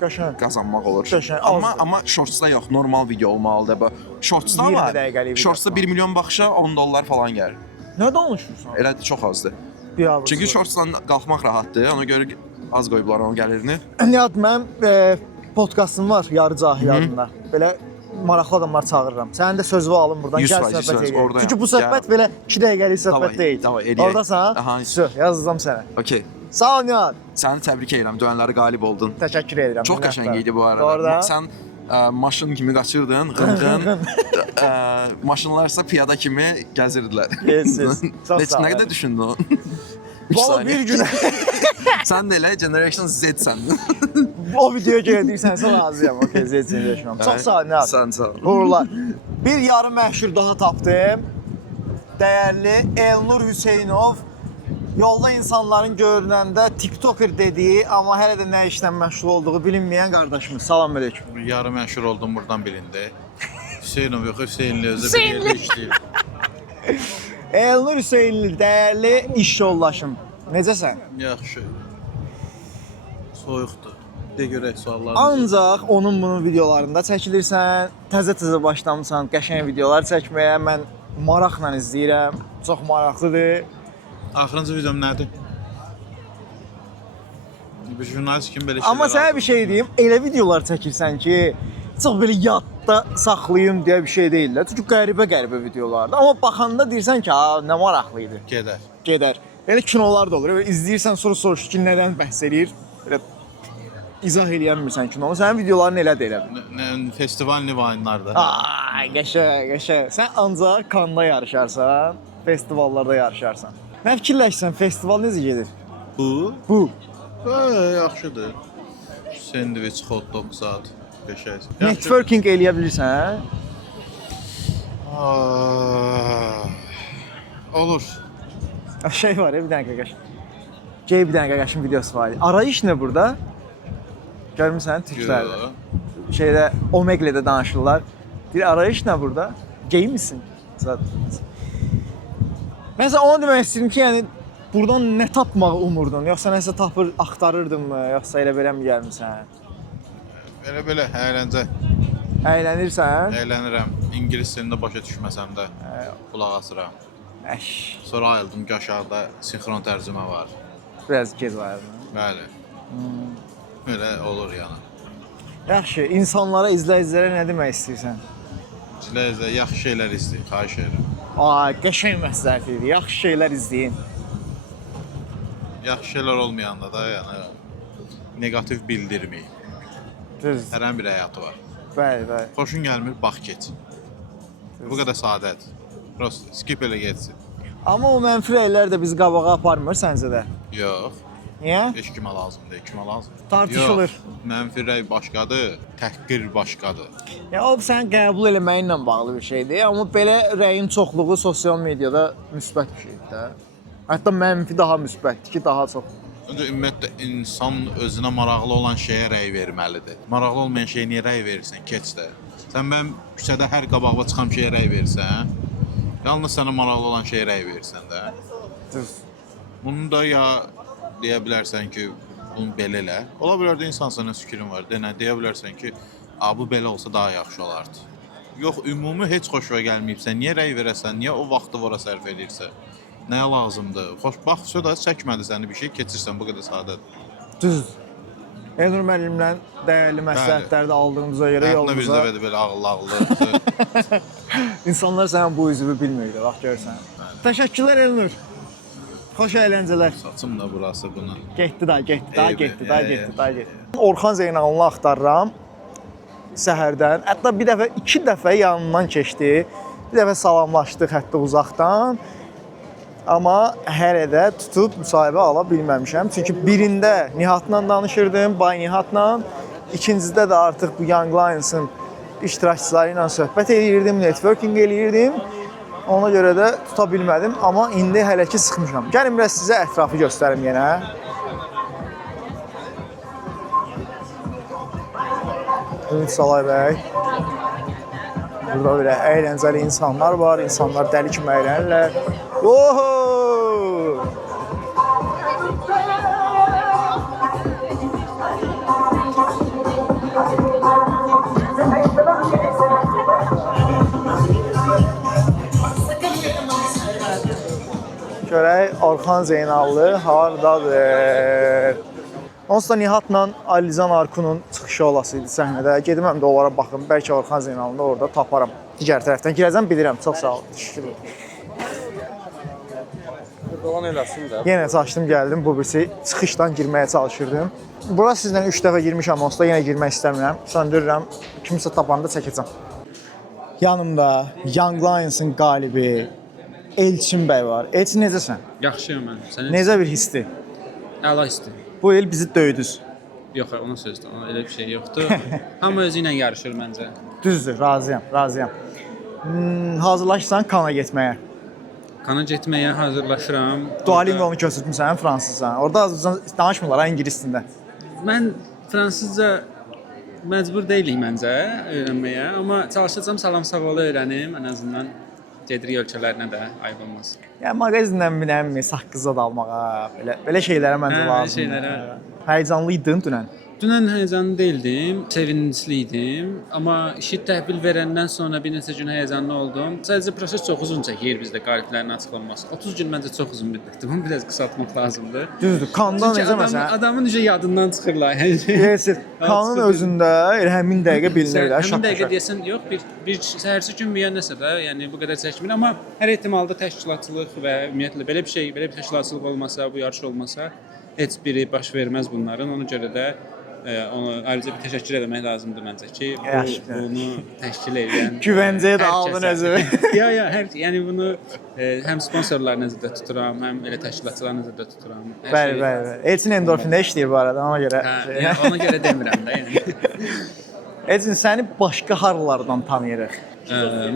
Qəşəng. qazanmaq olur. Qəşəng, Amma azdır. amma shortsda yox, normal video olmalıdır bu. Shortsda 20 var. dəqiqəlik video. Shortsda 1 milyon baxışa $10 falan gəlir. Nə danışırsan? Elədir, çox azdır. Biabırçı. Çünki shortsdan qalxmaq rahatdır. Ona görə az qoyublar onun gəlirini. Nihat, mənim podkastım var Yarı Cahil adında. Belə maraqlı adamlar çağırıram. Sənin də sözünü alım buradan. 100% Gəl söhbət edək. oradayam. Çünki bu söhbət belə 2 dəqiqəlik söhbət Davay, deyil. davay, eləyək. Ordasan? Aha. Yazdım sənə. Okey. Sağ ol Nihat. Səni təbrik edirəm. Döyənləri qalib oldun. Təşəkkür edirəm. Çox qəşəng idi bu arada. Doğru da. Sən maşın kimi qaçırdın, qınqın. Maşınlar isə piyada kimi gəzirdilər. Yes. Çox sağ ol. Nə qədər düşündün o? Valla bir gün Sən də elə Generation Z-sən. o videoya gəldiysən razıyam. Okey, zeytin yaşamam. Çox sağ ol Nihat. Sən sağ ol. Uğurlar. Bir yarı məşhur daha tapdım. Dəyərli Elnur Hüseynov. Yolda insanların görünəndə TikToker dediyi, amma hələ də nə işlə məşğul olduğu bilinməyən qardaşımız. Salam əleykum. Yarı məşhur oldum buradan birində. Hüseynov yox, Hüseynli özü bir yerdə işləyir. Elnur Hüseynli, dəyərli iş yoldaşım. Necəsən? Yaxşı. Soyuqdur. De görək suallarınızı. Ancaq onun bunun videolarında çəkilirsən, təzə başlamısan qəşəng videolar çəkməyə. Mən maraqla izləyirəm. Çox maraqlıdır. Axırıncı videom nədir? Bir jurnalist kimi belə şeylər. Amma sənə bir şey deyim, elə videolar çəkirsən ki, çox belə yadda saxlayım deyə bir şey deyirlər. Çünki qəribə videolardır. Amma baxanda deyirsən ki, nə maraqlı idi. Gedər. Elə kinolar da olur. Elə izləyirsən, sonra soruşur ki, nədən bəhs eləyir. Elə izah eləyəmirsən kinonu. Sənin videoların elədir elə. Festival nivayınlarda. Ay, qəşəng. Sən ancaq Kanda yarışarsan, festivallarda yarışarsan. Nə fikirləşsən, festival necə gedir? Bu. Yaxşıdır. Sandviç, hot dog zat, qəşəng. Networking eləyə bilirsən? Olur. Şey var ya, bir dənə qəşəng. Bir dənə qəşəng videosu var. Arayış nə burada? Görmüsən türklərdə? Şeydə Omegle'də danışırlar. Bir arayış nə burada? Gay misin? Mesela onu demək istəyirəm ki, yəni buradan nə tapmağı umurdun? Yoxsa nəsə tapır, axtarırdın mı? Yoxsa elə belə mi gəlmisən? Belə əyləncə. Əylənirsən? Əylənirəm. İngilis dilində başa düşməsəm də qulaq asıram. Sonra ayıldım ki, aşağıda sinxron tərcümə var. Biraz gec var. Bəli. Belə olur yəni. Yaxşı, insanlara, izləyicilərə nə demək istəyirsən? İzləyicilər yaxşı şeylər izləyin, xahiş edirəm. Ay, qəşəng məsləhət idi. Yaxşı şeylər izləyin. Yaxşı şeylər olmayanda da yəni negativ bildirməyin. Düz. Hər bir həyatı var. Bəli. Xoşun gəlmir, bax get. Bu qədər sadədir. Prosta skip elə getsin. Amma o mənfi rəylər də bizi qabağa aparmır səncə də? Yox. Niyə? Heç kimə lazım deyil, kimə lazım? Tartışılır. Yox, mənfi rəy başqadır, təhqir başqadır. Ya o sənin qəbul eləməyinlə bağlı bir şeydir, amma belə rəyin çoxluğu sosial mediada müsbət bir şeydir də. Hətta mənfi daha müsbətdir ki, daha çox. Öncə ümumiyyətlə insan özünə maraqlı olan şeyə rəy verməlidir. Maraqlı olmayan şeyə niyə rəy verirsən? Keç də. Sən mənim küçədə hər qabağıma çıxan şeyə rəy verirsən, yalnız sənə maraqlı olan şeyə rəy verirsən də. Düz. Bunu da ya deyə bilərsən ki, bunu belə elə. Ola bilər də insan sənə fikrin var. Deyə bilərsən ki, bu belə olsa daha yaxşı olardı. Yox, ümumi heç xoşuna gəlməyibsə, niyə rəy verəsən, niyə o vaxtı ora sərf edirsən? Nəyə lazımdır? Baxsa da çəkmədi səni bir şey, keçirsən, bu qədər sadədir. Düzdür. Elnur müəllimlə dəyərli məsləhətləri də aldığımıza görə yolumuza... Həyatında bir dəfədir belə ağıllı. İnsanlar sənin bu üzvü bilmirdi, bax görsən. Təşəkkürlər Elnur. Xoş əyləncələr. Saçım da burası bunun. Getdi. Orxan Zeynalını axtarıram səhərdən. Hətta bir dəfə, 2 dəfə yanından keçdi. Bir dəfə salamlaşdıq hətta uzaqdan. Amma hələ də tutub müsahibə ala bilməmişəm. Çünki birində Nihatla danışırdım, Bay Nihatla. İkincidə də artıq bu Young Lions'ın iştirakçıları ilə söhbət edirdim, networking eləyirdim. Ona görə də tuta bilmədim, amma indi hələ ki sıxmışam. Gəlin biraz sizə ətrafı göstərim yenə. Ümid Salay bəy. Burada belə əyləncəli insanlar var, insanlar dəli kimi əylənirlər. Oho! Görək Orxan Zeynallı hardadır? Onsuz da Nihatla Alizan Arkunun çıxışı olası idi səhnədə. Gedim həm də onlara baxım. Bəlkə Orxan Zeynalını da orada taparam. Digər tərəfdən girəcəm, bilirəm. Çox sağ olun. Təşəkkür edirəm. Dolan eləsin də. Yenə açdım, gəldim bu birisi çıxışdan girməyə çalışırdım. Bura sizlə 3 dəfə girmişəm, onsuz da yenə girmək istəmirəm. Söndürürəm, kimsə tapanda çəkəcəm. Yanımda Young Lions'ın qalibi Elçin bəy var. Elçin, necəsən? Yaxşıyam mən. Sən Necə bir hissdir? Əla histir. Bu il bizi döydünüz. Yox, onun sözdür. Ona elə bir şey yoxdur. Hamı özü ilə yarışır məncə. Düzdür, razıyam, razıyam. Hazırlaşırsan Kana getməyə. Kana getməyə hazırlaşıram. Duolingo-nu köçürtmüsən, fransızca. Orada danışmırlar ha, ingilis dilində. Mən fransızca məcbur deyilik məncə öyrənməyə, amma çalışacağam salam savalı öyrənim, ən azından gedirik ölkələrinə də ayıb olmaz. Yəni mağazindən minəmmi, saqqıza dalmağa, belə şeylərə məncə lazımdır. Həyecanlıydın dünən. Dünən həyəcanlı değildim, sevincli idim, amma işi təhvil verəndən sonra bir neçə gün həyəcanlı oldum. Sadəcə proses çox uzun çəkir bizdə qaliblərin açıqlanması. 30 gün məncə çox uzun müddətdir. Bunu biraz qısaltmaq lazımdır. Düzdür. Kandan necə məsələn? Adamın necə yadından çıxırlar. Yes, kanın özündə həmin dəqiqə bilinir də. Həmin dəqiqə deyəsən, yox, bir səhərsi gün müəyyən nəsə də, yəni bu qədər çəkmir, amma hər ehtimalda təşkilatçılıq və ümumiyyətlə belə bir təşkilatçılıq olmasa, bu yarış olmasa heç biri baş verməz bunların. Ona görə də ona ayrıca bir təşəkkür etmək lazımdır məncə ki, bunu təşkil edən güvəncəyə də aldın özü. Yəni bunu həm sponsorlar nəzərdə tuturam, həm elə təşkilatçılar nəzərdə tuturam. Bəli. Elçin endorfində işləyir bu arada, ona görə. Ona görə demirəm də, yəni. Elçin, səni başqa harlardan tanıyırıq?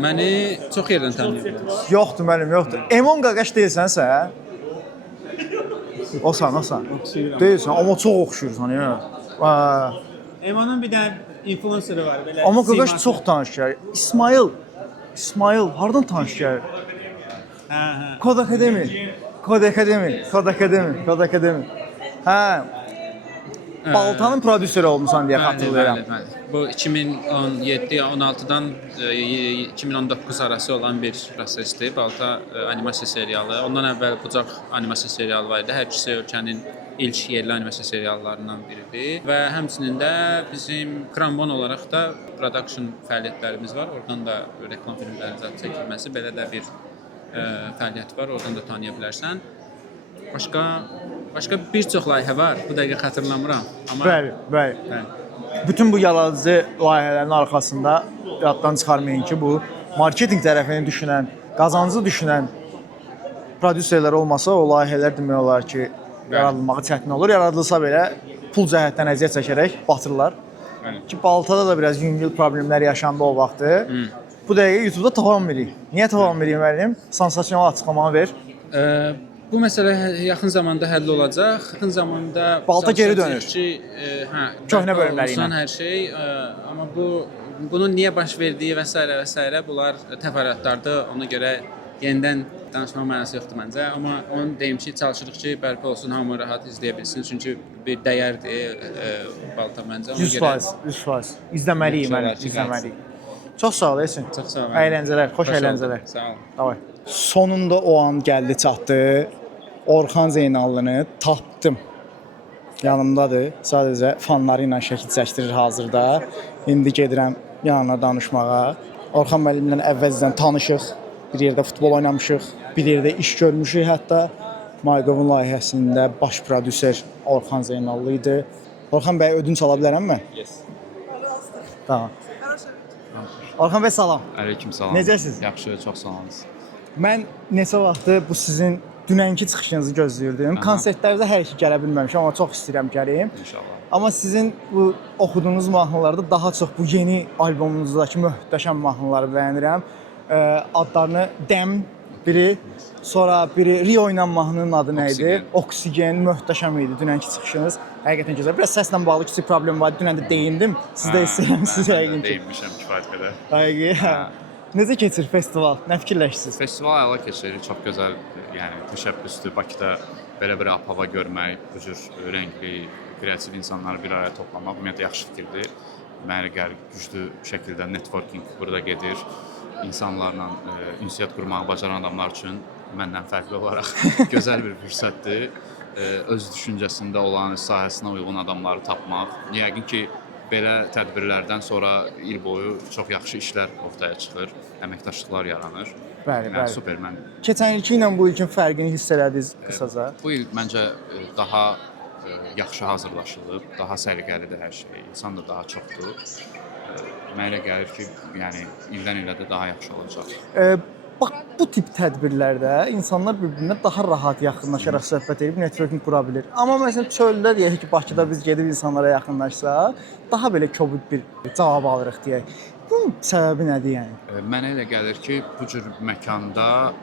Məni çox yerdən tanıyırlar. Yoxdur mənim, yoxdur. Emon Qaqaş deyilsən sən? Osan. Deyilsən, amma çox oxşuyursan, ya. Emonun bir dənə influenceri var belə. Amma Qaqaş çox tanış gəlir. İsmail, hardan tanış gəlir? Kod Akademi. Hə. Baltanın prodüseri olmusan deyə xatırlayıram. Bəli. Bu 2017-16-dan 2019 arası olan bir prosesdir. Balta animasiya serialı. Ondan əvvəl Bucaq animasiya serialı var idi. Hər ikisi ölkənin ilk yerli animasiya seriallarından biridir və həmçinin də bizim Krambon olaraq da production fəaliyyətlərimiz var. Oradan da reklam filmlərinin çəkilməsi belə də bir fəaliyyət var. Oradan da tanıya bilərsən. Başqa bir çox layihə var. Bu dəqiqə xatırlamıram. Amma Bəli. Bütün bu yaradıcı layihələrin arxasında yaddan çıxarmayın ki, bu marketinq tərəfini düşünən, qazancı düşünən prodüserlər olmasa o layihələr demək olar ki, yaradılmağı çətin olur. Yaradılsa belə pul cəhətdən əziyyət çəkərək batırlar. Ki Baltada da biraz yüngül problemlər yaşandı o vaxtı. Bu dəqiqə YouTube-da tapa bilmirik. Niyə tapa bilmirik müəllim? Sansasional açıqlamanı ver. Bu məsələ yaxın zamanda həll olacaq. Yaxın zamanda Balta geri dönür. Köhnə bölümləri ilə. Hər şey, amma bunun niyə baş verdiyi və s. bunlar təfərrüatlardır. Ona görə yenidən danışmaq mənası yoxdur məncə. Amma onu deyim ki, çalışırıq ki, bərpa olsun, hamı rahat izləyə bilsin. Çünki bir dəyərdir Balta məncə. 100%. İzləməliyik. Çox sağ ol, Esin. Çox sağ ol. Əyləncələr, xoş əyləncələr. Sağ ol. Davay. Sonunda o an gəldi çatdı. Orxan Zeynallını tapdım. Yanımdadır. Sadəcə fanları ilə şəkil çəkdirir hazırda. İndi gedirəm yanına danışmağa. Orxan müəllimlə əvvəlcədən tanışıq. Bir yerdə futbol oynamışıq. Bir yerdə iş görmüşük hətta. Mayqovun layihəsində baş prodüser Orxan Zeynallı idi. Orxan bəy, ödünç ala bilərəm mən? Yes. Tamam. Orxan bəy, salam. Aleyküm salam. Necəsiz? Yaxşı, çox sağ olun. Mən neçə vaxtdır bu sizin dünənki çıxışınızı gözləyirdim. Konsertlərdə hər iki gələ bilməmişəm, amma çox istəyirəm gəlim. İnşallah. Amma sizin bu oxuduğunuz mahnılarda daha çox bu yeni albomumuzdakı möhtəşəm mahnıları bəyənirəm. Adlarını Dem biri, sonra biri Rio ilə mahnının adı nə idi? Oksigen möhtəşəm idi dünənki çıxışınız. Həqiqətən gözəl. Biraz səslə bağlı kiçik problem var. Dünən də deyindim. Siz də istəyirəm, siz yəqin ki. Deyinmişəm kifayət qədər. Həqiqi. Necə keçir festival? Nə fikirləşirsiniz? Festival əla keçir. Çox gözəl, yəni təşəbbüsdür. Bakıda belə bir hava görmək, bu cür rəngli, kreativ insanları bir araya toplamaq ümumiyyətlə yaxşı fikirdir. Mənə gəlir güclü şəkildə networking burada gedir. İnsanlarla ünsiyyət qurmağı bacaran adamlar üçün məndən fərqli olaraq gözəl bir fürsətdir. Öz düşüncəsində olan, öz sahəsinə uyğun adamları tapmaq. Yəqin ki, belə tədbirlərdən sonra il boyu çox yaxşı işlər ortaya çıxır, əməkdaşlıqlar yaranır. Bəli, Yəni, super, mən Keçən ilki ilə bu ilkin fərqini hiss elədiniz qısaca? bu il məncə daha yaxşı hazırlaşılıb, daha səliqəlidir hər şey. İnsan da daha çoxdur. Mənə elə gəlir ki, yəni ildən ilə də daha yaxşı olacaq. Bax bu tip tədbirlərdə insanlar bir-birinə daha rahat yaxınlaşaraq söhbət edib networking qura bilir. Amma məsələn çöldə deyək ki, Bakıda biz gedib insanlara yaxınlaşsaq, daha belə kobud bir cavab alırıq deyək. Bunun səbəbi nədir yəni? Mənə elə gəlir ki, bu cür məkanda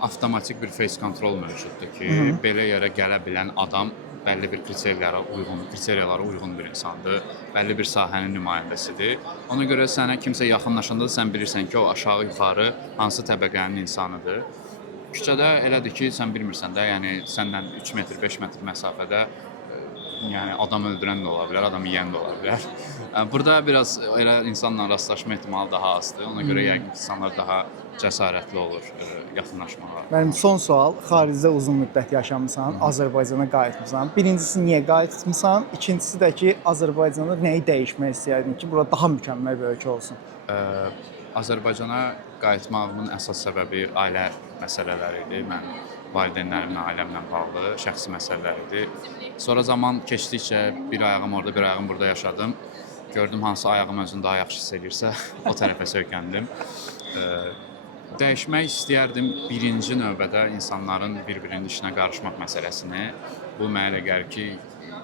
avtomatik bir face control mövcuddur ki, belə yerə gələ bilən adam bəlli bir kriteriyalara uyğun bir insandır, bəlli bir sahənin nümayəndəsidir. Ona görə sənə kimsə yaxınlaşanda da sən bilirsən ki, o aşağı-yuxarı hansı təbəqənin insanıdır. Küçədə elədir ki, sən bilmirsən də, yəni səndən 3 metr, 5 metr məsafədə yəni adam öldürən də ola bilər, adam yeyən də ola bilər. Burada biraz elə insanla rastlaşma ehtimalı daha azdır. Ona görə yəqin ki, insanlar daha cəsarətli olur yaxınlaşmağa. Mənim son sual, xaricdə uzun müddət yaşamısan, Azərbaycana qayıtmısan. Birincisi niyə qayıtmısan? İkincisi də ki, Azərbaycanda nəyi dəyişmək istəyirdin ki, bura daha mükəmməl bir ölkə olsun? Azərbaycana qayıtmağımın əsas səbəbi ailə məsələləri idi. Mən valideynlərimlə, ailəmlə bağlı şəxsi məsələlər idi. Sonra zaman keçdikcə bir ayağım orada, bir ayağım burada yaşadım. Gördüm hansı ayağım özünü daha yaxşı hiss edirsə, o tərəfə söykəndim. Dəyişmək istəyərdim birinci növbədə insanların bir-birinin işinə qarışmaq məsələsini. Bu mənə elə gəlir ki,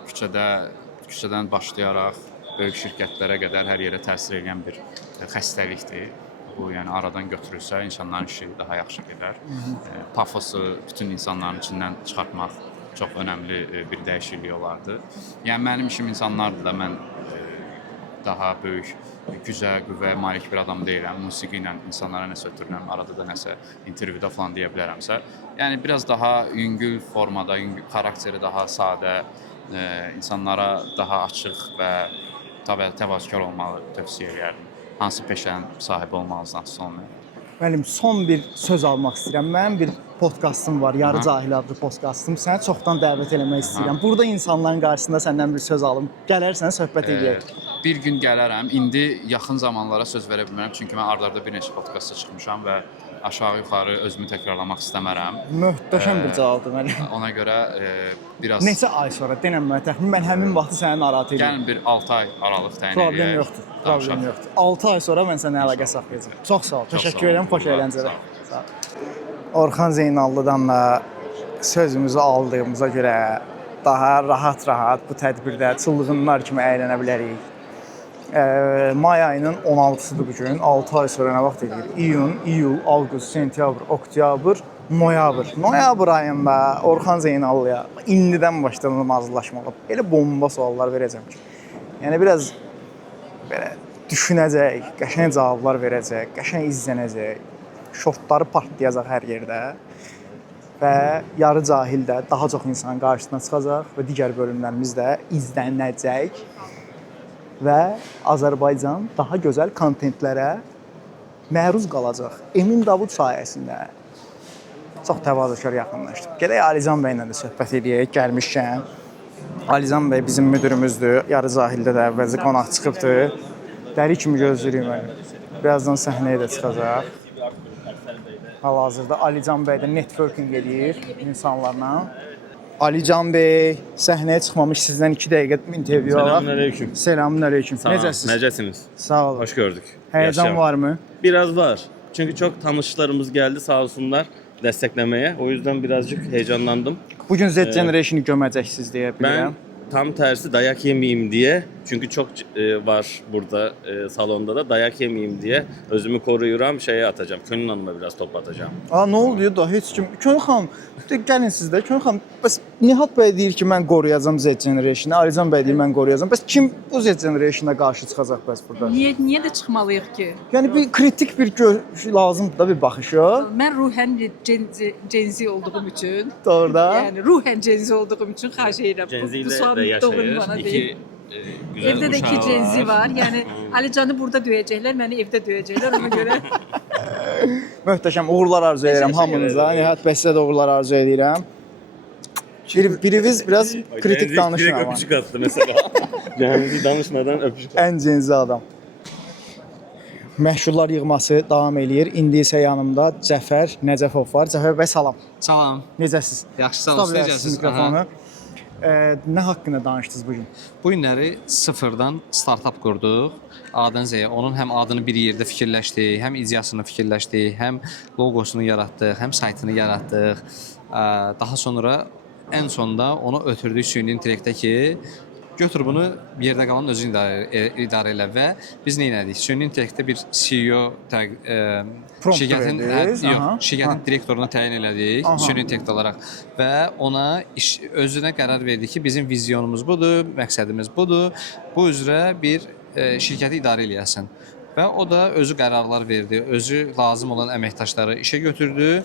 küçədən başlayaraq böyük şirkətlərə qədər hər yerə təsir edən bir xəstəlikdir. Bu, yəni aradan götürülsə insanların işi daha yaxşı gedər. Pafosu bütün insanların içindən çıxartmaq çox önəmli bir dəyişiklik olardı. Yəni mənim işim insanlardır da, mən daha böyük gücə, qüvvəyə malik bir adam deyiləm. Musiqi ilə insanlara nəsə ötürürəm, arada da nəsə intervyuda falan deyə bilərəmsə. Yəni biraz daha yüngül formada, xarakteri daha sadə, insanlara daha açıq və təvazökar olmalı tövsiyə edərdim. Hansı peşənin sahibi olmalısınız sonra? Müəllim, son bir söz almaq istəyirəm. Mənim bir podkastım var, Yarı Cahil adlı podkastım. Səni çoxdan dəvət eləmək istəyirəm. Burada insanların qarşısında səndən bir söz alım. Gələrsən, söhbət edək. Bir gün gələrəm. İndi yaxın zamanlara söz verə bilmərəm. Çünki mən arda-arda bir neçə podkasta çıxmışam və aşağı-yuxarı özümü təkrarlamaq istəmərəm. Möhtəşəm bir cavabdır müəllim. Ona görə biraz... Neçə ay sonra denəm mənə təxmin. Mən həmin vaxtı səni narahat edirəm. Gəlin bir 6 ay aralıq təyin edək. Problem yoxdur. Problem yoxdur. 6 ay sonra mən sənə əlaqə saxlayacağam. Çox sağ ol. Təşəkkür edirəm. Xoş əyləncələr. Sağ ol. Orxan Zeynallıdan da sözümüzü aldığımıza görə daha rahat-rahat bu tədbirdə çılğınlar kimi əylənə bilərik. May ayının 16-sıdır bu gün. 6 ay sonra nə vaxt edir? İyun, iyul, avqust, sentyabr, oktyabr, noyabr. Noyabr ayında Orxan Zeynallıya indidən başladım hazırlaşmağa. Elə bomba suallar verəcəm ki. Yəni biraz belə düşünəcək, qəşəng cavablar verəcək, qəşəng izlənəcək. Şortları partlayacaq hər yerdə. Və Yarı Cahil də daha çox insanın qarşısına çıxacaq və digər bölümlərimiz də izlənəcək. Və Azərbaycan daha gözəl kontentlərə məruz qalacaq. Emin Davud sayəsində çox təvazökar yaxınlaşdım. Gələk Alican bəylə də söhbət edək gəlmişkən. Alican bəy bizim müdürümüzdür. Yarı Cahildə də əvvəlcə qonaq çıxıbdı. Dəri kimi gözləyirik məni. Birazdan səhnəyə də çıxacaq. Hal-hazırda Alican bəy də networking edir insanlarla. Alican bəy, səhnəyə çıxmamış sizdən 2 dəqiqə intervyu alaq. Selamünaleyküm. Selamünaleyküm. Necəsiniz? Necəsiniz? Sağ olun. Hoş gördük. Heyecan var mı? Biraz var. Çünkü çok tanışlarımız geldi sağ olsunlar desteklemeye. O yüzden birazcık heyecanlandım. Bugün Z Generation'ı göməcəksiniz deyə bilirəm. Ben tam tersi dayak yemeyeyim diye, çünkü çok var burada salonda da, dayak yemeyeyim diye özümü koruyuram, şeye atacağım. Könül Hanım'a biraz top atacağım. Aa, nə oldu ya da heç kim. Könül xanım, gəlin siz də. Könül xanım, bəs Nihat bəy deyir ki, mən qoruyacağam Z Generation'ı, Alican bəy deyir mən qoruyacağam. Bəs kim bu Z Generation'a qarşı çıxacaq bəs burada? Niyə də çıxmalıyıq ki? Yəni bir kritik bir lazımdır da bir baxış o. Mən ruhən Gen-Z olduğum üçün. Doğru da. Yəni ruhən Gen-Z olduğum üçün xahiş edirəm. Gen-Z'yle de yaşayır. İki güzel evdə də 2 uşağı Gen-Z var. var. Yəni Alicanı burada döyəcəklər, məni evdə döyəcəklər ona görə. Möhtəşəm uğurlar arzu edirəm hamınıza. Nəhayət bəs sizə də uğurlar arzu edirəm. Biriniz biraz kritik danışın Direkt ama. öpücük attı mesela. Cenzi danışmadan öpücük attı. Ən cenzi adam. Məşhurlar yığması davam eləyir. İndi isə yanımda Cəfər Nəcəfov var. Cəfər bəy salam. Salam. Necəsiz? Yaxşı, sağ olun. Necəsiz mikrofonu? Nə haqqında danışdınız bugün? Bu günləri sıfırdan startap qurduq. A'dan Z'yə. Onun həm adını bir yerdə fikirləşdik, həm ideyasını fikirləşdik, həm loqosunu yaratdıq, həm saytını yaratdıq. Daha sonra ən sonda onu ötürdük süni intellektə ki, götür bunu bir yerdə qalan özün idarə elə və biz nə etdik? Süni intellektdə bir CEO şirkətin direktoruna təyin elədik, süni intellekt olaraq və ona özünə qərar verdik ki, bizim vizyonumuz budur, məqsədimiz budur. Bu üzrə bir şirkəti idarə eləyəsən. Və o da özü qərarlar verdi, özü lazım olan əməkdaşları işə götürdü.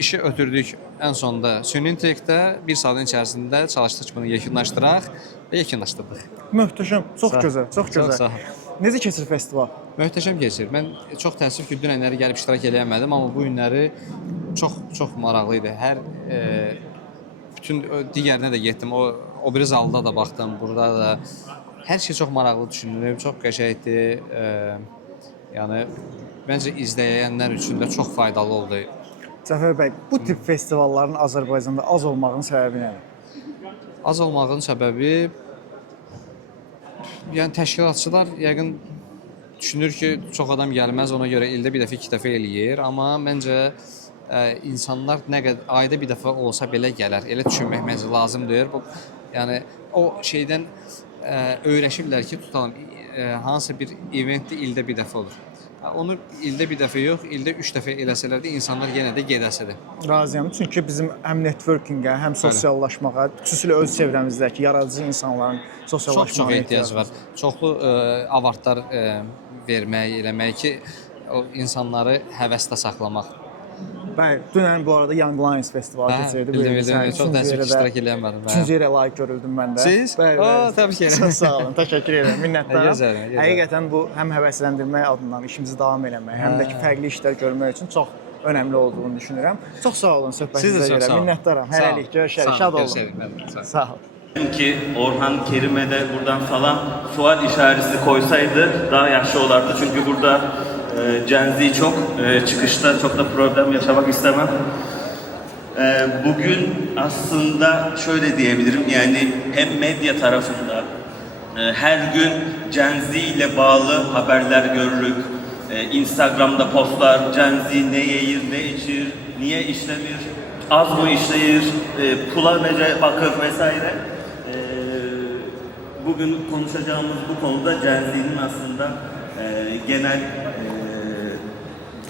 İşə ötürdük ən sonunda süni intellektdə bir saatın içərisində çalışdıq ki, bunu yekunlaşdıraq və yekunlaşdırdıq. Möhtəşəm, çox gözəl, çox gözəl. Sağ ol. Necə keçir festival? Möhtəşəm keçir. Mən çox təəssüf ki, dünənləri gəlib iştirak edə bilmədim, amma bu günləri çox maraqlı idi. Bütün digərinə də getdim. O biri zalda da baxdım, burada da. Hər şey çox maraqlı düşünülüb, çox qəşəngdir. Yəni məncə izləyənlər üçün də çox faydalı oldu. Cəfər bəy, bu tip festivalların Azərbaycanda az olmağının səbəbi nədir? Az olmağının səbəbi yəni təşkilatçılar yəqin düşünür ki, çox adam gəlməz, ona görə ildə bir dəfə, 2 dəfə eləyir, amma məncə insanlar nə qədər ayda bir dəfə olsa belə gələr. Elə düşünmək məncə lazımdır. Yəni o şeydən öyrəşiblər ki, tutalım hansısa bir eventdə ildə bir dəfə olur. Onu ildə bir dəfə yox, ildə 3 dəfə eləsələr də insanlar yenə də gedəsidir. Razıyam. Çünki bizim həm networkingə, həm sosiallaşmağa, xüsusilə öz çevrəmizdəki yaradıcı insanların sosiallaşmağa çox ehtiyac var. Çoxlu avartlar vermək, eləmək ki, o insanları həvəsdə saxlamaq. Bəli, dünən bu arada Young Lions festivalı keçirdi. Bildim, çox təəssüf ki, iştirak eləmədim. 3-cü yerə layiq görüldüm mən də. Siz? Təbii ki. Çox sağ olun, təşəkkür edirəm, minnətdaram. Gözəl. Həqiqətən bu həm həvəsləndirmək adından işimizi davam eləmək, həm də ki, fərqli işlər görmək üçün çox önəmli olduğunu düşünürəm. Çox sağ olun söhbətinizə görə, minnətdaram. Hələlik, görüşərik, şad olun. Sağ olun. Ki Orhan Kerim'e de buradan falan sual işareti koysaydı daha yaxşı olardı. Çünkü burada Cenzi çok çıkışta çok da problem yaşamak istemem. Bugün aslında şöyle diyebilirim, yani hem medya tarafında her gün Cenzi ile bağlı haberler görürük. Instagram'da postlar, Cenzi ne yeyir, ne içir, niye işlemir, az mı işleyir, pula nece bakır vesaire. Bugün konuşacağımız bu konuda Cenzi'nin aslında genel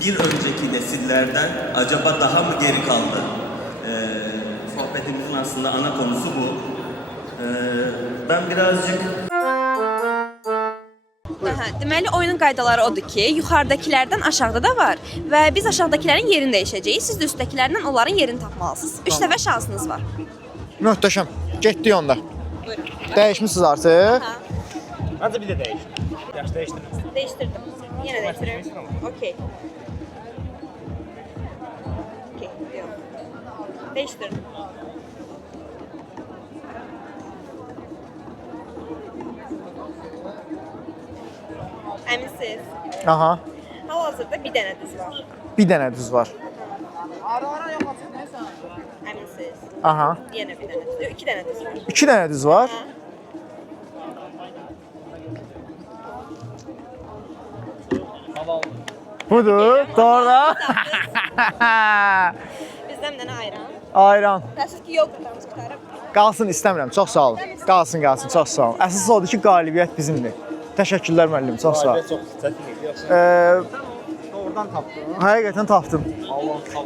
bir önceki nesillerden acaba daha mı geri kaldı? Sohbetimizin aslında ana konusu bu. Ben birazcık... Deməli, oyunun qaydaları odur ki, yuxarıdakilərdən aşağıda da var və biz aşağıdakilərin yerini dəyişəcəyik. Siz də üstdəkilərdən onların yerini tapmalısınız. 3 dəfə şansınız var. Möhtəşəm. Getdik onda. Buyurun. Dəyişmisiniz artıq. Məncə bir də dəyişdim. Yaxşı dəyişdirdim. Dəyişdirdim. Yenə dəyişdirirəm. Okey. Okey, yox. Dəyişdirdim. Əminsiz? Aha. Hal-hazırda bir dənə düz var. Bir dənə düz var. Ara-ara yox açıqlayırsan. Əminsiz? Aha. Yenə bir dənə düz. 2 dənə düz var. 2 dənə düz var. Budur, doğru. Bizdən bir dənə ayran. Ayran. Təəssüf ki, yoğurtlarımız qutarıb. Qalsın istəmirəm, çox sağ olun. Qalsın, çox sağ olun. Əsas odur ki, qalibiyyət bizimdir. Təşəkkürlər müəllim, çox sağ olun. Doğrudan tapdım. Həqiqətən tapdım.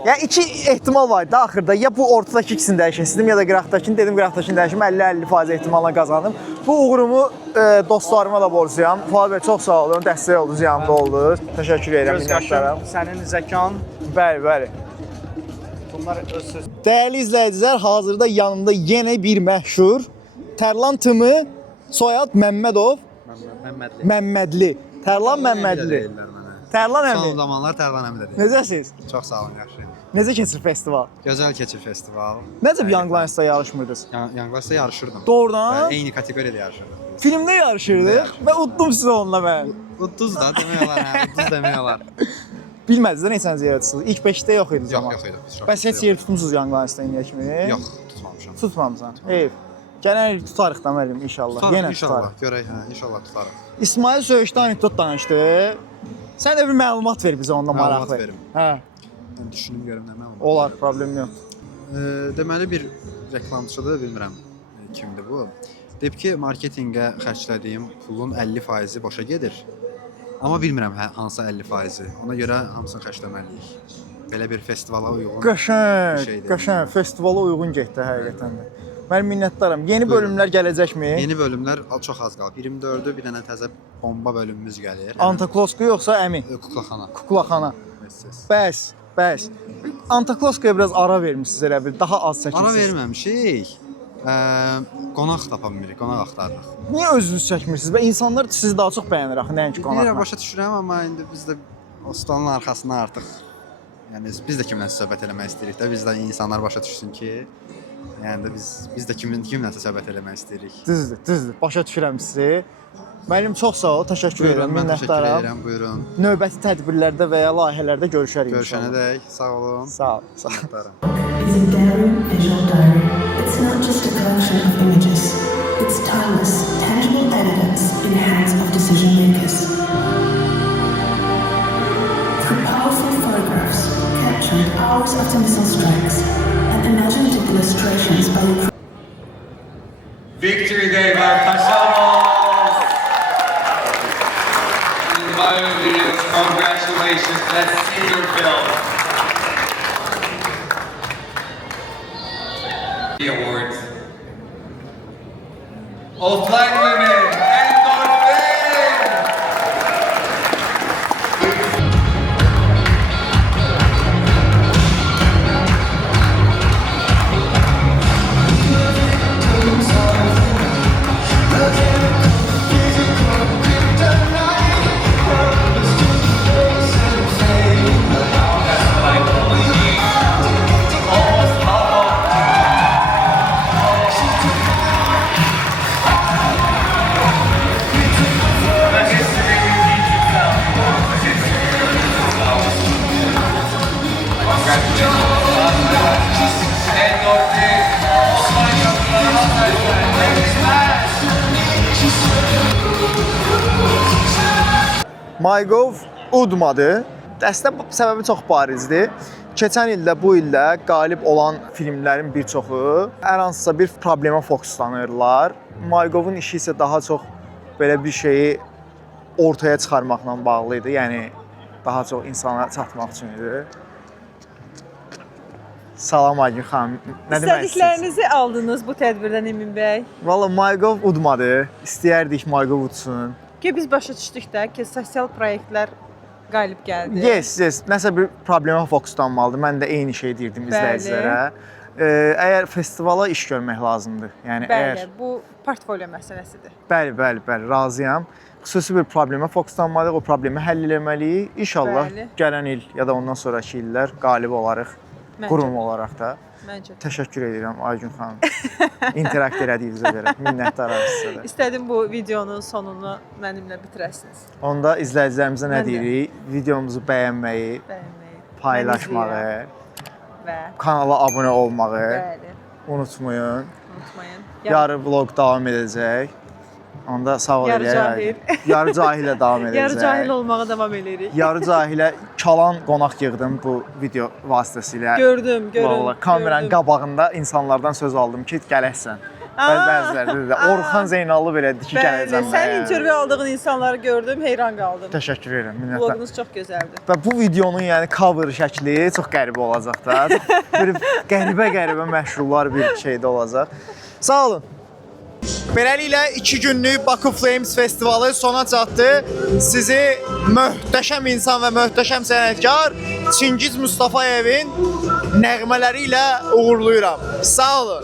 Yəni 2 ehtimal var da axırda. Ya bu ortadakı ikisini dəyişəsidim, ya da qıraqdakını. Dedim qıraqdakını dəyişim, 50-50% ehtimalla qazandım. Bu uğurumu dostlarıma da borcluyam. Fuad bəy, çox sağ olun, dəstək oldunuz, yanımda oldunuz. Təşəkkür edirəm, minnətdaram. Sənin zəkan. Bəli, bəli. Bunlar öz söz. Dəyərli izləyicilər, hazırda yanımda yenə bir məşhur Tərlan Tımı, soyad Məmmədov. Məmmədli. Tərlan Məmmədli. Tərlan əmi. Son zamanlar Tərlan əmi də deyil. Necəsiz? Çox sağ olun, yaxşı. Necə keçir festival? Gözəl keçir festival. Necə Young Lions-da yarışmırdınız? Young Lions-da yarışırdım. Doğrudan? Və eyni kateqoriyada yarışırdım. Filmdə yarışırdıq və utdum sizi onunla mən. Udduz da demək olar, hə, udduz demək olar. Bilmədiniz də neçənizə yer tutursunuz? İlk 5-də yox idi zaman. Yox idi. Bəs heç yer tutmusunuz Young Lions-da indiyə kimi? Yox, tutmamışam. Tutmamısan. Eyv. Gələn il tutarıq da müəllim inşallah. Tutarıq, Yenə inşallah. tutarıq. Görək, hə, inşallah tutarıq. İsmail Söyüşdə anekdot danışdı. Sən də bir məlumat ver bizə onda maraqlı. Məlumat verim. Hə. Mən düşünüm görüm nə məlumat. Olar, problem yox. Deməli bir reklamçıdır, bilmirəm kimdir bu. Deyib ki, marketinqə xərclədiyim pulun 50%-i boşa gedir. Amma bilmirəm hansı 50%-i. Ona görə hamısını xərcləməliyik. Belə bir festivala uyğun Qəşəng, festivala uyğun getdi həqiqətən də. Mən minnətdaram. Yeni bölümlər gələcəkmi? Yeni bölümlər çox az qalıb. 24-ü bir dənə təzə bomba bölümümüz gəlir. Antaklosko yoxsa əmi? Kuklaxana. Kuklaxana. Bəs. Antakloskoya biraz ara vermişsiniz elə bir, daha az çəkirsiniz. Ara verməmişik. Qonaq tapa bilmirik, qonaq axtarırıq. Niyə özünüz çəkmirsiniz? Və insanlar sizi daha çox bəyənir axı, nəinki qonaqlar. Bilirəm, başa düşürəm, amma indi biz də o stolun arxasına artıq yəni biz də kimləsə söhbət eləmək istəyirik də, biz də insanlar başa düşsün ki, yəni də biz də kimləsə söhbət eləmək istəyirik. Düzdür. Başa düşürəm sizi. Müəllim çox sağ ol, təşəkkür edirəm, minnətdaram. Təşəkkür edirəm, buyurun. Növbəti tədbirlərdə və ya layihələrdə görüşərik inşallah. Görüşənədək, sağ olun. Sağ ol. Minnətdaram. It's a daring visual diary. It's not just a collection of images. It's timeless, tangible evidence in the hands of decision makers. Through powerful photographs captured hours after missile strikes and imaginative illustrations by the Victory Day, Martaşalmaz! Congratulations, let's see your film. The awards. Offline women, endorphin! MyGov udmadı. Əslində səbəbi çox barizdir. Keçən ildə, bu ildə qalib olan filmlərin bir çoxu hər hansısa bir problemə fokuslanırlar. MyGovun işi isə daha çox belə bir şeyi ortaya çıxarmaqla bağlı idi. Yəni daha çox insana çatmaq üçün idi. Salam Aygün xanım. Nə demək istəyirsiniz? İstədiklərinizi aldınız bu tədbirdən Emin bəy. Valla MyGov udmadı. İstəyərdik MyGov udsun. Ki biz başa düşdük də ki, sosial layihələr qalib gəldi. Yes. Nəsə bir problemə fokuslanmalıdır. Mən də eyni şey deyirdim izləyicilərə. Əgər festivala iş görmək lazımdır. Yəni Bəli, bu portfolyo məsələsidir. Bəli, razıyam. Xüsusi bir problemə fokuslanmalıyıq, o problemi həll etməliyik. İnşallah gələn il ya da ondan sonraki illər qalib olarıq. Qurum olaraq da. Məncə. Təşəkkür edirəm Aygün xanım. İnterakt elədiyinizə görə minnətdaram sizə də. İstədim bu videonun sonunu mənimlə bitirəsiniz. Onda izləyicilərimizə nə deyirik? Videomuzu bəyənməyi, paylaşmağı və kanala abunə olmağı unutmayın. Yarın vlog davam edəcək. Onda sağ ol eləyək. Yarı cahilə davam edəcək. Yarı cahil olmağa davam edirik. Yarı cahilə kalan qonaq yığdım bu video vasitəsilə. Gördüm. Vallahi kameranın qabağında insanlardan söz aldım ki, gələksən. Bəziləri də Orxan Zeynallı belə dedi ki, gələcəm. Sən intervyu aldığın insanları gördüm, heyran qaldım. Təşəkkür edirəm, minnətdaram. Vlogunuz çox gözəldir. Və bu videonun yəni cover şəkli çox qəribə olacaq da. Çox qəribə məşhurlar bir şeydə olacaq. Sağ olun. Beləliklə 2 günlük Baku Flames festivalı sona çatdı. Sizi möhtəşəm insan və möhtəşəm sənətkar Çingiz Mustafayevin nəğmələri ilə uğurluyuram. Sağ olun.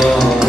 Yol